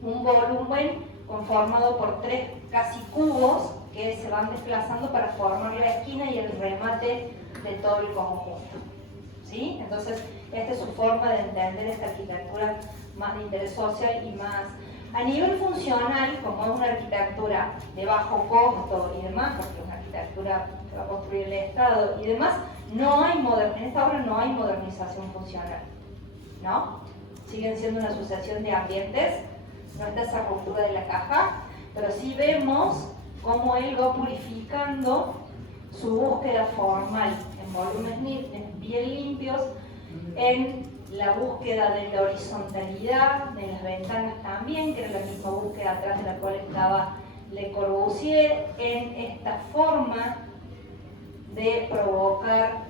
un volumen conformado por 3 casi cubos que se van desplazando para formar la esquina y el remate de todo el conjunto. ¿Sí? Entonces, esta es su forma de entender esta arquitectura más de interés social y más a nivel funcional, como es una arquitectura de bajo costo y demás, porque es una arquitectura que va a construir el Estado y demás, en esta obra no hay modernización funcional, ¿no? Siguen siendo una asociación de ambientes, no está esa ruptura de la caja, pero sí vemos cómo él va purificando su búsqueda formal en volúmenes bien limpios, en la búsqueda de la horizontalidad, de las ventanas también, que era la misma búsqueda atrás de la cual estaba Le Corbusier, en esta forma de provocar,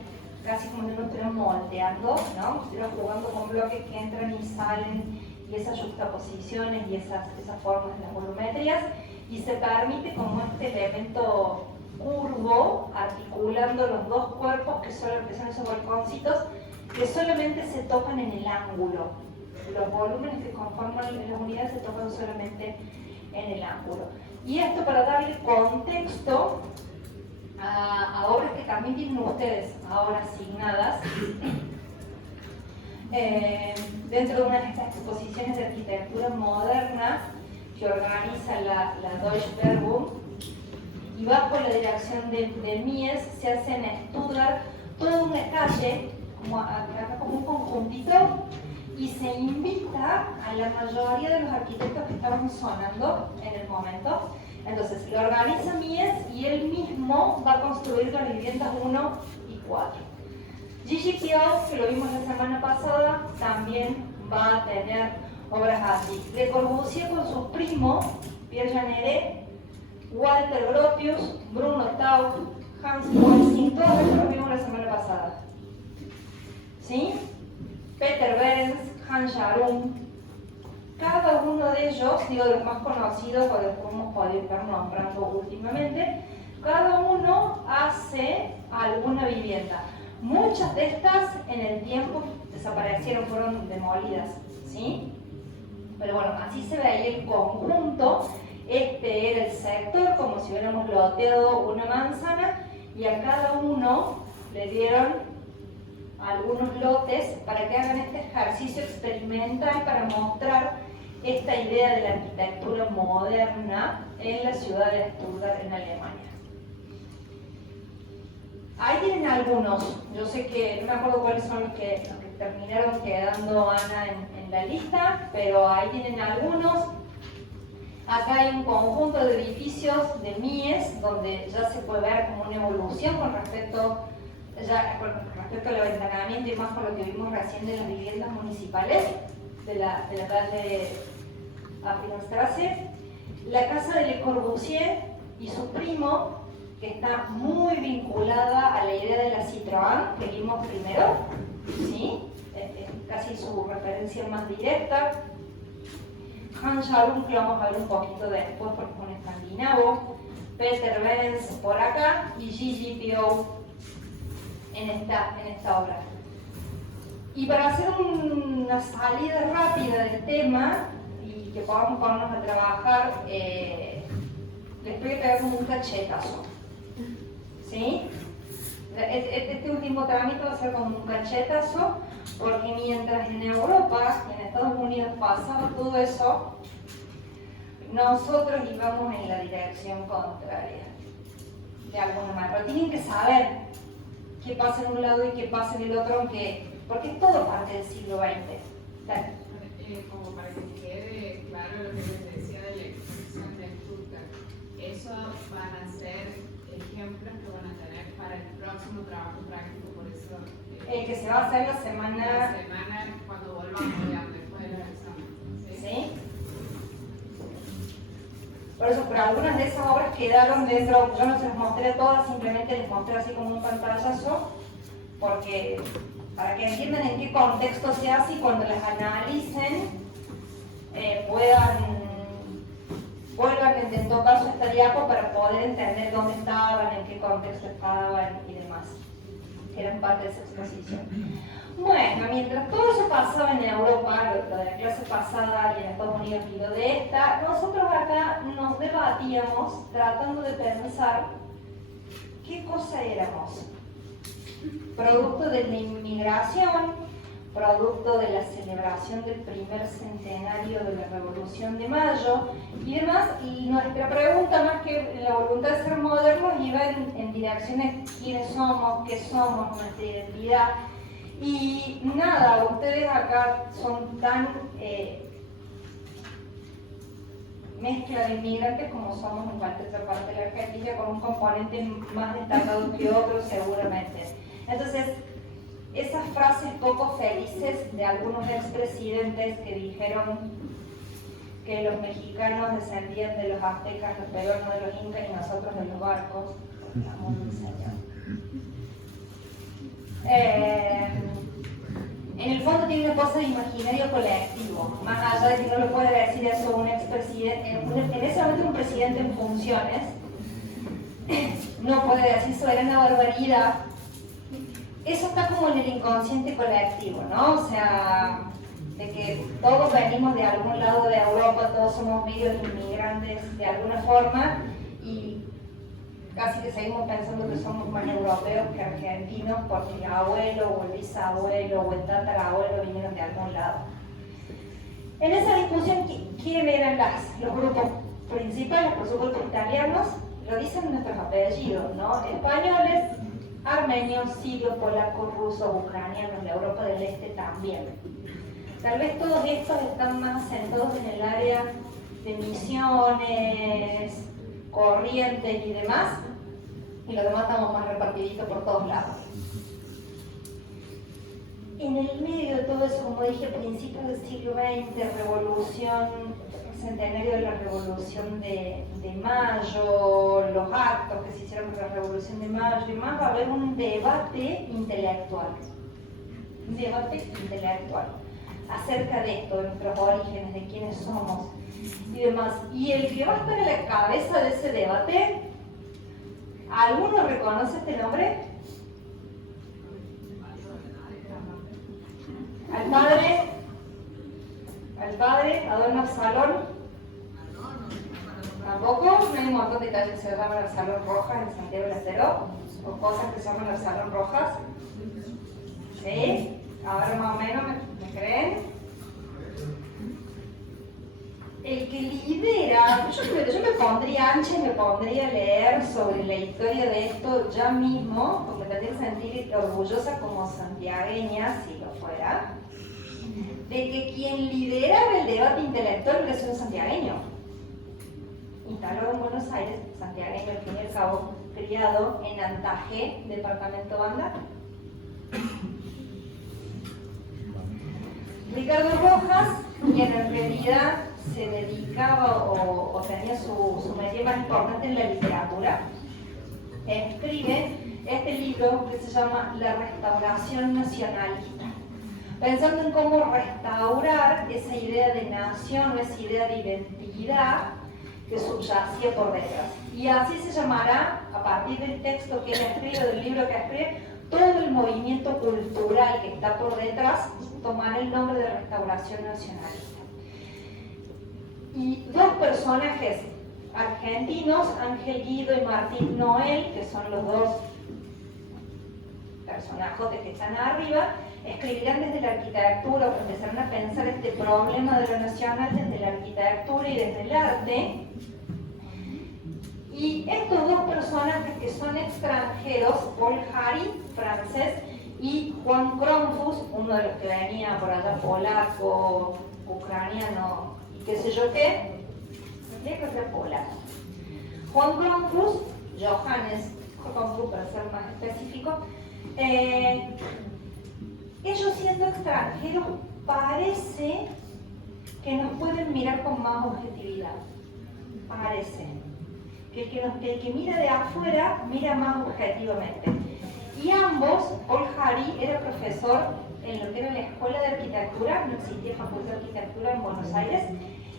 casi como si uno estuviera moldeando, ¿no? Estuviera jugando con bloques que entran y salen, y esas juxtaposiciones y esas formas de las volumetrías, y se permite como este elemento curvo, articulando los dos cuerpos que son esos balconcitos, que solamente se tocan en el ángulo. Los volúmenes que conforman las unidades se tocan solamente en el ángulo. Y esto para darle contexto a obras que también tienen ustedes ahora asignadas. dentro de una de estas exposiciones de arquitectura moderna que organiza la Deutsche Werbung, y bajo la dirección del Mies se hace en Stuttgart toda una calle, acá como un conjuntito, y se invita a la mayoría de los arquitectos que estaban sonando en el momento. Entonces lo organiza Mies y él mismo va a construir las viviendas 1 y 4. Gigi Piau, que lo vimos la semana pasada, también va a tener obras así. Le Corbusier con sus primos, Pierre Jeanneret, Walter Gropius, Bruno Taut, Hans Wolfsing, todos estos los vimos la semana pasada. ¿Sí? Peter Behrens, Hans Jarum, cada uno de ellos, digo de los más conocidos, o de los que hemos podido estar nombrando últimamente, cada uno hace alguna vivienda. Muchas de estas en el tiempo desaparecieron, fueron demolidas, ¿sí? Pero bueno, así se veía el conjunto. Este era el sector, como si hubiéramos loteado una manzana, y a cada uno le dieron algunos lotes para que hagan este ejercicio experimental para mostrar esta idea de la arquitectura moderna en la ciudad de Stuttgart, en Alemania. Ahí tienen algunos, yo sé que no me acuerdo cuáles son los que terminaron quedando, Ana, en la lista, pero ahí tienen algunos. Acá hay un conjunto de edificios de Mies, donde ya se puede ver como una evolución con respecto al aventanamiento y más por lo que vimos recién de las viviendas municipales de la calle Affenstraße. La casa de Le Corbusier y su primo, que está muy vinculada a la idea de la Citroën que vimos primero, ¿sí? Es casi su referencia más directa. Hans Jarum, que lo vamos a ver un poquito después porque es un escandinavo. Peter Behrens por acá y Gigi Piau en esta obra. Y para hacer una salida rápida del tema y que podamos ponernos a trabajar, les voy a pegar como un cachetazo. ¿Sí? Este último trámite va a ser como un cachetazo, porque mientras en Europa y en Estados Unidos pasaba todo eso, nosotros íbamos en la dirección contraria, de alguna manera. Pero tienen que saber qué pasa en un lado y qué pasa en el otro, porque es todo parte del siglo XX. Dale. Como para que quede claro lo que les decía de la exposición de Stuttgart, eso van a ser ejemplos que van a tener para el próximo trabajo práctico, por eso que se va a hacer la semana cuando volvamos, digamos, después de los exámenes. ¿Sí? Por eso, pero algunas de esas obras quedaron dentro, yo no se las mostré todas, simplemente les mostré así como un pantallazo, porque para que entiendan en qué contexto se hace y cuando las analicen vuelvan en todo caso a esta diapo para poder entender dónde estaban, en qué contexto estaban y demás, que eran parte de esa exposición. Bueno, mientras todo eso pasaba en Europa, lo de la clase pasada y en Estados Unidos y lo de esta, nosotros acá nos debatíamos tratando de pensar qué cosa éramos. Producto de la inmigración, producto de la celebración del primer centenario de la Revolución de Mayo y demás, y nuestra pregunta, más que la voluntad de ser modernos, iba en direcciones quiénes somos, qué somos, nuestra identidad. Y nada, ustedes acá son tan mezcla de inmigrantes como somos en cualquier otra parte de la Argentina, con un componente más destacado que otro seguramente. Entonces, esas frases poco felices de algunos expresidentes que dijeron que los mexicanos descendían de los aztecas, los peruanos de los incas y nosotros de los barcos, por el amor del Señor. En el fondo tiene una cosa de imaginario colectivo, más allá de que no lo puede decir eso un expresidente, en ese momento un presidente en funciones, no puede decir soberana barbaridad. Eso está como en el inconsciente colectivo, ¿no? O sea, de que todos venimos de algún lado de Europa, todos somos medios inmigrantes de alguna forma, y casi que seguimos pensando que somos más europeos que argentinos porque el abuelo o el bisabuelo o el tatarabuelo vinieron de algún lado. En esa discusión, ¿quién eran los grupos principales? Por supuesto, italianos, lo dicen nuestros apellidos, ¿no? Españoles, armenios, sirios, polacos, rusos, ucranianos, la Europa del Este también. Tal vez todos estos están más asentados en el área de Misiones, Corrientes y demás, y los demás estamos más repartiditos por todos lados. En el medio de todo eso, como dije, principios del siglo XX, revolución, centenario de la Revolución de Mayo, los actos que se hicieron por la Revolución de Mayo y más, va a haber un debate intelectual. Un debate intelectual acerca de esto, de nuestros orígenes, de quiénes somos y demás. Y el que va a estar en la cabeza de ese debate, ¿alguno reconoce este nombre? Al padre Adorno Absalón. Tampoco, no hay un montón de calles que se llaman Absalón Rojas en Santiago del Estero, o cosas que se llaman Absalón Rojas. ¿Sí? Ahora más o menos me creen. El que lidera, yo me pondría ancha y me pondría a leer sobre la historia de esto ya mismo, porque me tendría que sentir orgullosa como santiagueña, si lo fuera, de que quien lideraba el debate intelectual es un santiagueño, instalado en Buenos Aires, santiagueño al fin y al cabo, criado en Antajé, departamento Banda. Ricardo Rojas, quien en realidad se dedicaba o tenía su materia más importante en la literatura, escribe este libro que se llama La Restauración Nacionalista, pensando en cómo restaurar esa idea de nación, esa idea de identidad que subyacía por detrás. Y así se llamará, a partir del texto que él escribe, del libro que escribe, todo el movimiento cultural que está por detrás tomará el nombre de Restauración Nacionalista. Y dos personajes argentinos, Ángel Guido y Martín Noel, que son los dos personajes que están arriba, escribirán desde la arquitectura o empezarán a pensar este problema de lo nacional desde la arquitectura y desde el arte. Y estos dos personajes que son extranjeros, Paul Harry, francés, y Juan Kronfus, uno de los que venía por allá polaco, ucraniano y qué sé yo qué, creo que era polaco. Juan Kronfus, Johannes Kronfus para ser más específico, ellos siendo extranjeros parece que nos pueden mirar con más objetividad. Parece que el que mira de afuera mira más objetivamente. Y ambos, Paul Harry era profesor en lo que era la Escuela de Arquitectura, no existía Facultad de Arquitectura en Buenos Aires,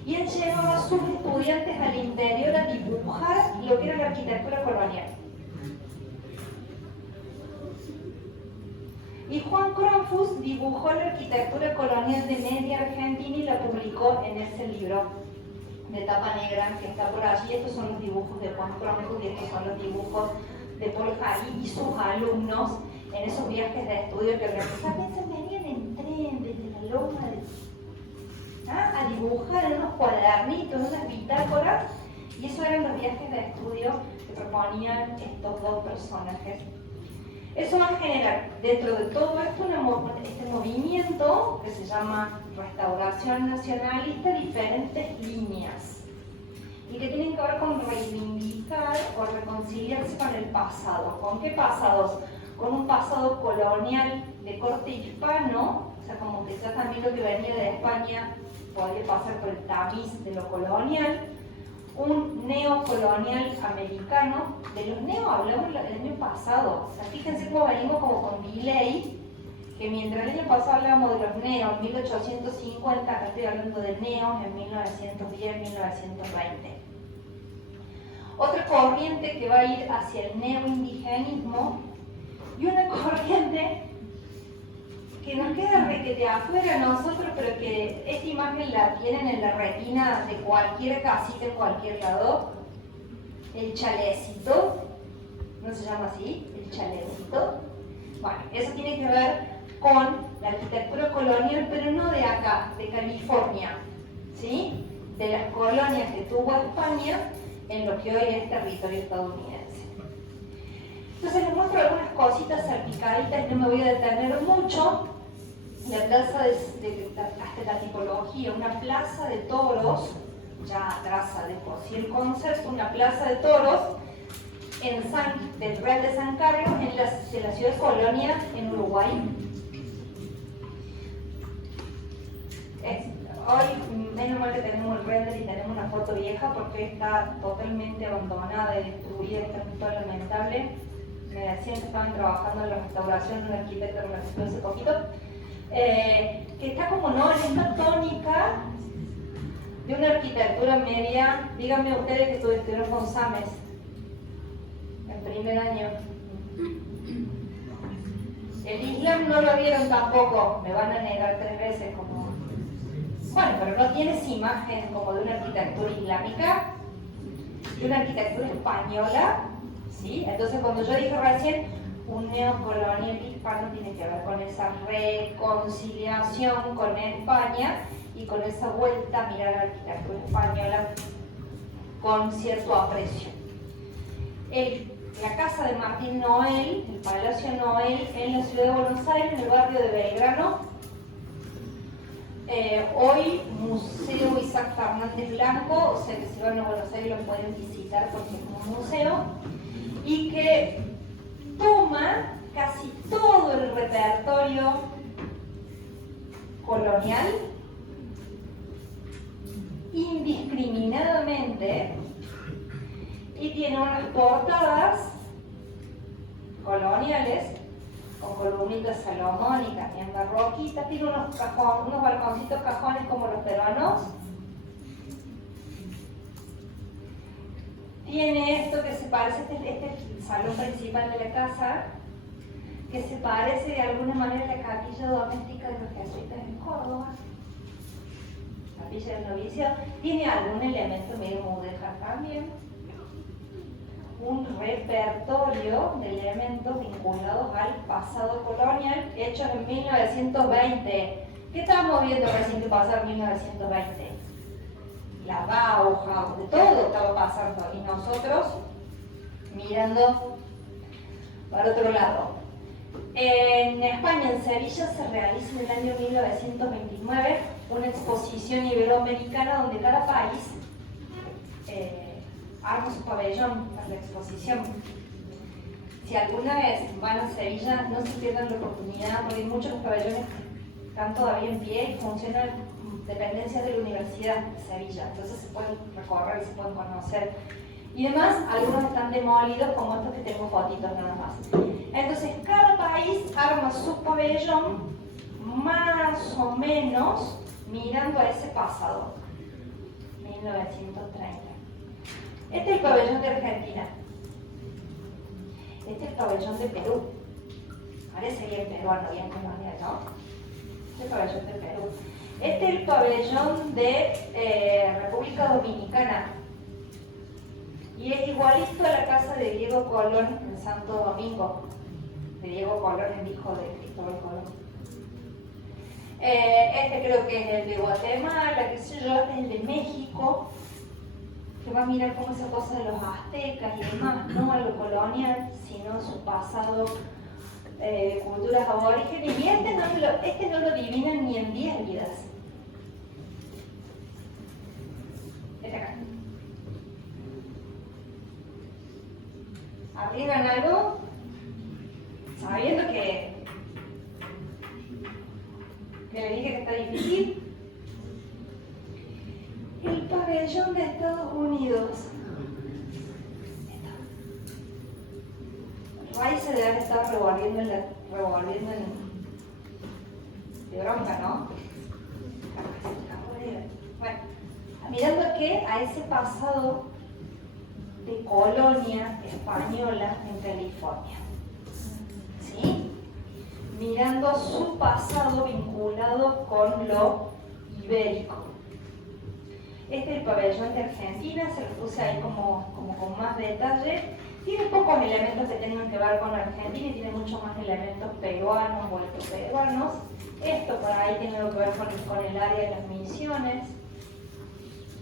y él llevaba a sus estudiantes al interior a dibujar lo que era la arquitectura colonial. Y Juan Kronfus dibujó la arquitectura colonial de media Argentina y la publicó en ese libro de tapa negra que está por allí. Estos son los dibujos de Juan Kronfus y estos son los dibujos de Paul Harry y sus alumnos en esos viajes de estudio que organizaban. Venían en tren desde la loma a dibujar en unos cuadernitos, en unas bitácoras, y esos eran los viajes de estudio que proponían estos dos personajes. Eso va a generar dentro de todo esto este movimiento que se llama Restauración Nacionalista, diferentes líneas y que tienen que ver con reivindicar o reconciliarse con el pasado. ¿Con qué pasados? Con un pasado colonial de corte hispano, o sea, como que ya también lo que venía de España podría pasar por el tamiz de lo colonial, un neocolonial americano. De los neo hablamos el año pasado, o sea, fíjense cómo venimos como con delay, que mientras el año pasado hablábamos de los neos en 1850, acá estoy hablando de neos en 1910, 1920. Otra corriente que va a ir hacia el neoindigenismo y una corriente que nos queda requete afuera a nosotros, pero que esta imagen la tienen en la retina de cualquier casita en cualquier lado, el chalecito, ¿no se llama así? El chalequito. Bueno, eso tiene que ver con la arquitectura colonial, pero no de acá, de California, ¿sí? De las colonias que tuvo España en lo que hoy es territorio estadounidense. Entonces les muestro algunas cositas salpicaditas, no me voy a detener mucho. La plaza hasta la tipología, una plaza de toros, ya traza de por sí el concepto, una plaza de toros del Real de San Carlos, en la ciudad de Colonia, en Uruguay. Hoy, menos mal que tenemos el render y tenemos una foto vieja, porque está totalmente abandonada y destruida, está muy lamentable. Me decían que estaban trabajando en la restauración de un arquitecto que me recibió hace poquito, que está como no en esta tónica de una arquitectura media. Díganme ustedes que estuvieron con Sames en primer año. El Islam no lo vieron tampoco, me van a negar 3 veces como... Bueno, pero no tienes imagen como de una arquitectura islámica, de una arquitectura española, ¿sí? Entonces cuando yo dije recién, un neocolonial hispano tiene que ver con esa reconciliación con España y con esa vuelta a mirar la arquitectura española con cierto aprecio. La casa de Martín Noel, el Palacio Noel, en la ciudad de Buenos Aires, en el barrio de Belgrano. Hoy, Museo Isaac Fernández Blanco, o sea que si van a Buenos Aires lo pueden visitar porque es un museo, y que toma casi todo el repertorio colonial indiscriminadamente y tiene unas portadas coloniales con columnitas salomónicas bien barroquitas, tiene unos balconcitos cajones como los peruanos, tiene esto que se parece, este es el salón principal de la casa, que se parece de alguna manera a la capilla doméstica de los jesuitas en Córdoba, capilla del novicio, tiene algún elemento medio mudéjar también, un repertorio de elementos vinculados al pasado colonial hechos en 1920. ¿Qué estábamos viendo recién que pasó en 1920? La Bauhaus, de todo estaba pasando y nosotros mirando para otro lado. En España, en Sevilla, se realiza en el año 1929 una exposición iberoamericana donde cada país arma su pabellón para la exposición. Si alguna vez van a Sevilla, no se pierdan la oportunidad, porque hay muchos pabellones que están todavía en pie y funcionan dependencias de la Universidad de Sevilla, entonces se pueden recorrer y se pueden conocer. Y además, algunos están demolidos, como estos que tengo fotitos nada más. Entonces, cada país arma su pabellón más o menos mirando a ese pasado, 1930. Este es el pabellón de Argentina. Este es el pabellón de Perú. Parece bien peruano, bien colonial, ¿no? Este es el pabellón de Perú. Este es el pabellón de República Dominicana. Y es igualito a la casa de Diego Colón en Santo Domingo. De Diego Colón, el hijo de Cristóbal Colón. Este creo que es el de Guatemala, qué sé yo, este es el de México, que va a mirar cómo esa cosa de los aztecas y demás, no a lo colonial, sino su pasado, culturas aborígenes. Y este no lo adivinan ni en 10 vidas. Este acá. ¿Arriesgan algo? Sabiendo que le dije que está difícil. El pabellón de Estados Unidos. Ray se debe estar revolviendo de bronca, ¿no? Bueno, mirando a ese pasado de colonia española en California, ¿sí? Mirando su pasado vinculado con lo ibérico. Este es el pabellón de Argentina, se lo puse ahí como con más detalle. Tiene pocos elementos que tengan que ver con Argentina y tiene muchos más elementos peruanos o peruanos. Esto por ahí tiene algo que ver con el área de las misiones,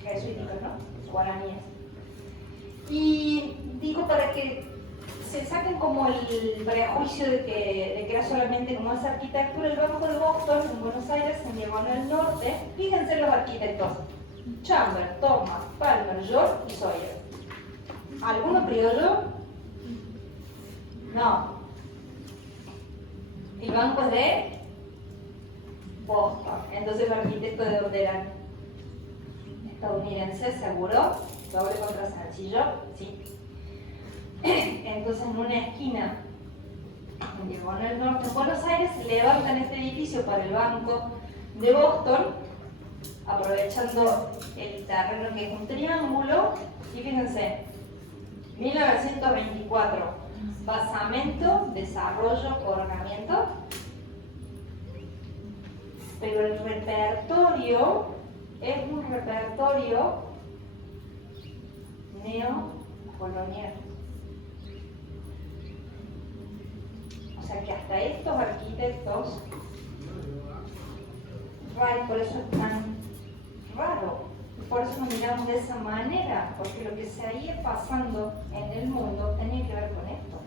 jesuíticas, ¿no? Guaraníes. Y digo para que se saquen como el prejuicio de que era solamente como esa arquitectura. El Banco de Boston en Buenos Aires, en diagonal norte, fíjense los arquitectos: Chamber, Thomas, Palmer, York y Sawyer. ¿Alguno criollo? No. El banco es de Boston. Entonces los arquitectos de dónde eran estadounidenses, seguro. Doble contra sencillo, sí. Entonces en una esquina, en diagonal norte de Buenos Aires, levantan este edificio para el Banco de Boston, aprovechando el terreno que es un triángulo. Y fíjense, 1924, basamento, desarrollo, coronamiento. Pero el repertorio es un repertorio neocolonial. O sea que hasta estos arquitectos, por eso es tan raro. Por eso nos miramos de esa manera, porque lo que se ha ido pasando en el mundo tenía que ver con esto.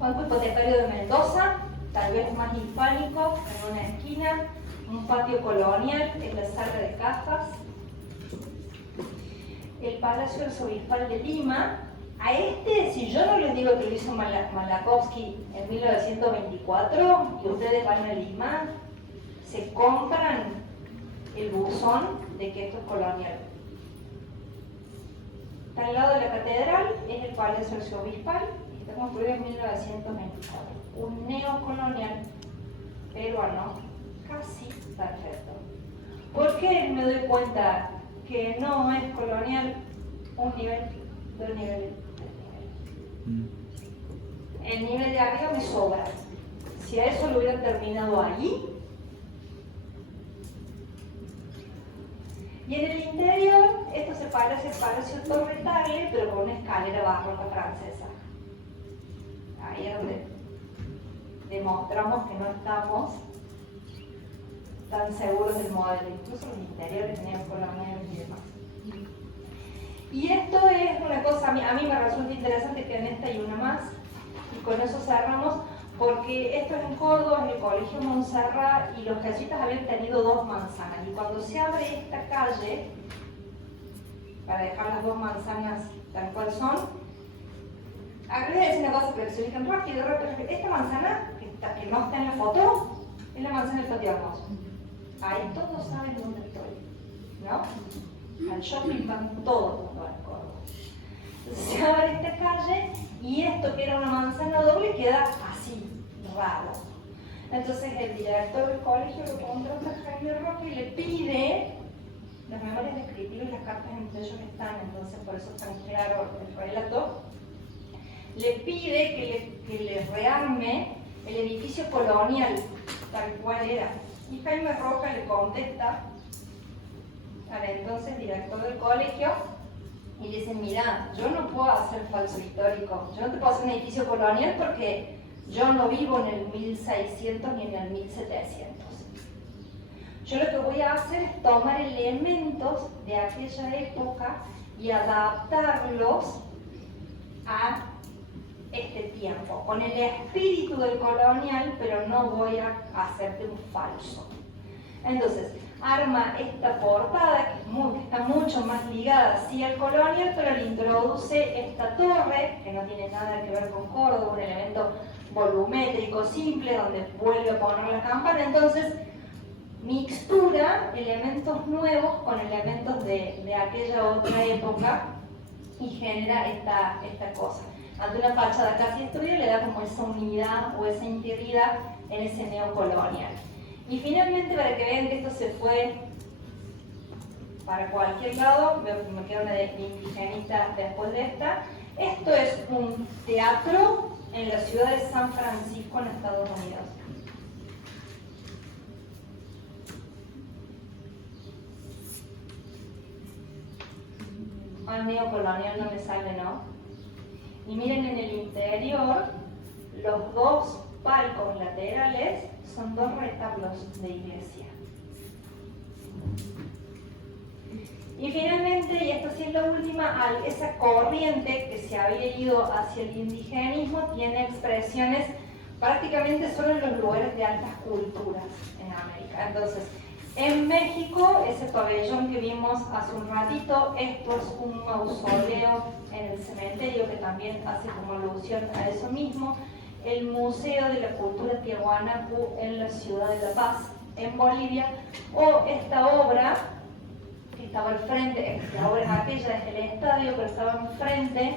Banco Hipotecario de Mendoza, tal vez más hispánico, en una esquina, un patio colonial, es la sala de cajas. El Palacio Arzobispal de Lima. A este, si yo no les digo que lo hizo Malakovsky en 1924, y ustedes van a Lima, se compran el buzón de que esto es colonial. Está al lado de la catedral, es el Palacio Arzobispal, y está construido en 1924. Un neocolonial peruano casi perfecto. ¿Por qué me doy cuenta que no es colonial? Un nivel, dos niveles, tres niveles. El nivel de arriba me sobra. Si a eso lo hubieran terminado ahí. Y en el interior, esto se parece al Palacio Torre Tagle, pero con una escalera barroca francesa. Ahí es donde demostramos que no estamos tan seguros del modelo, incluso los interiores neocoloniales y demás. Y esto es una cosa, a mí me resulta interesante que en esta hay una más, y con eso cerramos, porque esto es en Córdoba, en el Colegio Montserrat, y los jesuitas habían tenido 2 manzanas, y cuando se abre esta calle, para dejar las 2 manzanas tal cual son, acá les voy a decir una cosa para que se ubiquen rápido. Esta manzana, que no está en la foto, es la manzana del Patio Hermoso. Ahí todos saben dónde estoy, ¿no? Al shopping van todo el mundo al Córdoba. Entonces se abre esta calle y esto que era una manzana doble queda así, raro. Entonces el director del colegio lo contrata a Jaime Roque y le pide las memorias descriptivas y las cartas entre ellos están, entonces por eso es tan claro el relato. Le pide que le rearme el edificio colonial tal cual era. Y Jaime Roca le contesta al entonces director del colegio y le dice: mira, yo no puedo hacer falso histórico, yo no te puedo hacer un edificio colonial porque yo no vivo en el 1600 ni en el 1700. Yo lo que voy a hacer es tomar elementos de aquella época y adaptarlos a este tiempo, con el espíritu del colonial, pero no voy a hacerte un falso. Entonces, arma esta portada que está mucho más ligada sí al colonial, pero le introduce esta torre, que no tiene nada que ver con Córdoba, un elemento volumétrico simple, donde vuelve a poner la campana. Entonces, mixtura elementos nuevos con elementos de aquella otra época y genera esta cosa. Ante una fachada casi destruida le da como esa unidad o esa integridad en ese neocolonial. Y finalmente, para que vean que esto se fue para cualquier lado, me queda una de indigenista después de esta. Esto es un teatro en la ciudad de San Francisco, en Estados Unidos. neocolonial no me sale, ¿no? Y miren, en el interior, los dos palcos laterales son dos retablos de iglesia. Y finalmente, y esta sí es la última, esa corriente que se había ido hacia el indigenismo tiene expresiones prácticamente solo en los lugares de altas culturas en América. Entonces, en México, ese pabellón que vimos hace un ratito, esto es un mausoleo en el cementerio que también hace como alusión a eso mismo. El Museo de la Cultura Tiahuanacu en la ciudad de La Paz, en Bolivia, o esta obra que estaba al frente, la obra es aquella, es el estadio, pero estaba enfrente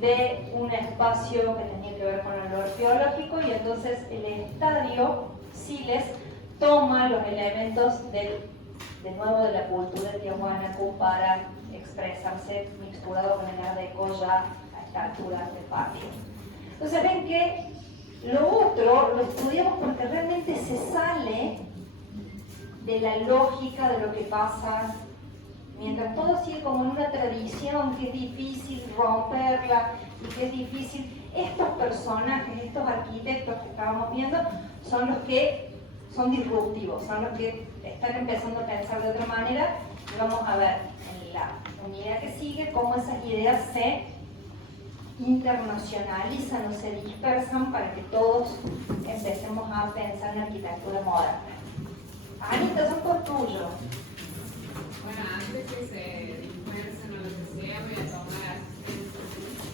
de un espacio que tenía que ver con lo arqueológico, y entonces el estadio Siles toma los elementos de nuevo de la cultura tiahuanacu para expresarse mixturado con el art deco ya a esta altura del patio. Entonces ven que lo otro lo estudiamos porque realmente se sale de la lógica de lo que pasa. Mientras todo sigue como en una tradición que es difícil romperla y que es difícil, estos personajes, estos arquitectos que estábamos viendo, son los que son disruptivos, son los que están empezando a pensar de otra manera. Y vamos a ver en la unidad que sigue cómo esas ideas se internacionalizan o se dispersan para que todos empecemos a pensar en arquitectura moderna. Anita, son por tuyo. Bueno, antes que se dispersen o lo que sea, voy a tomar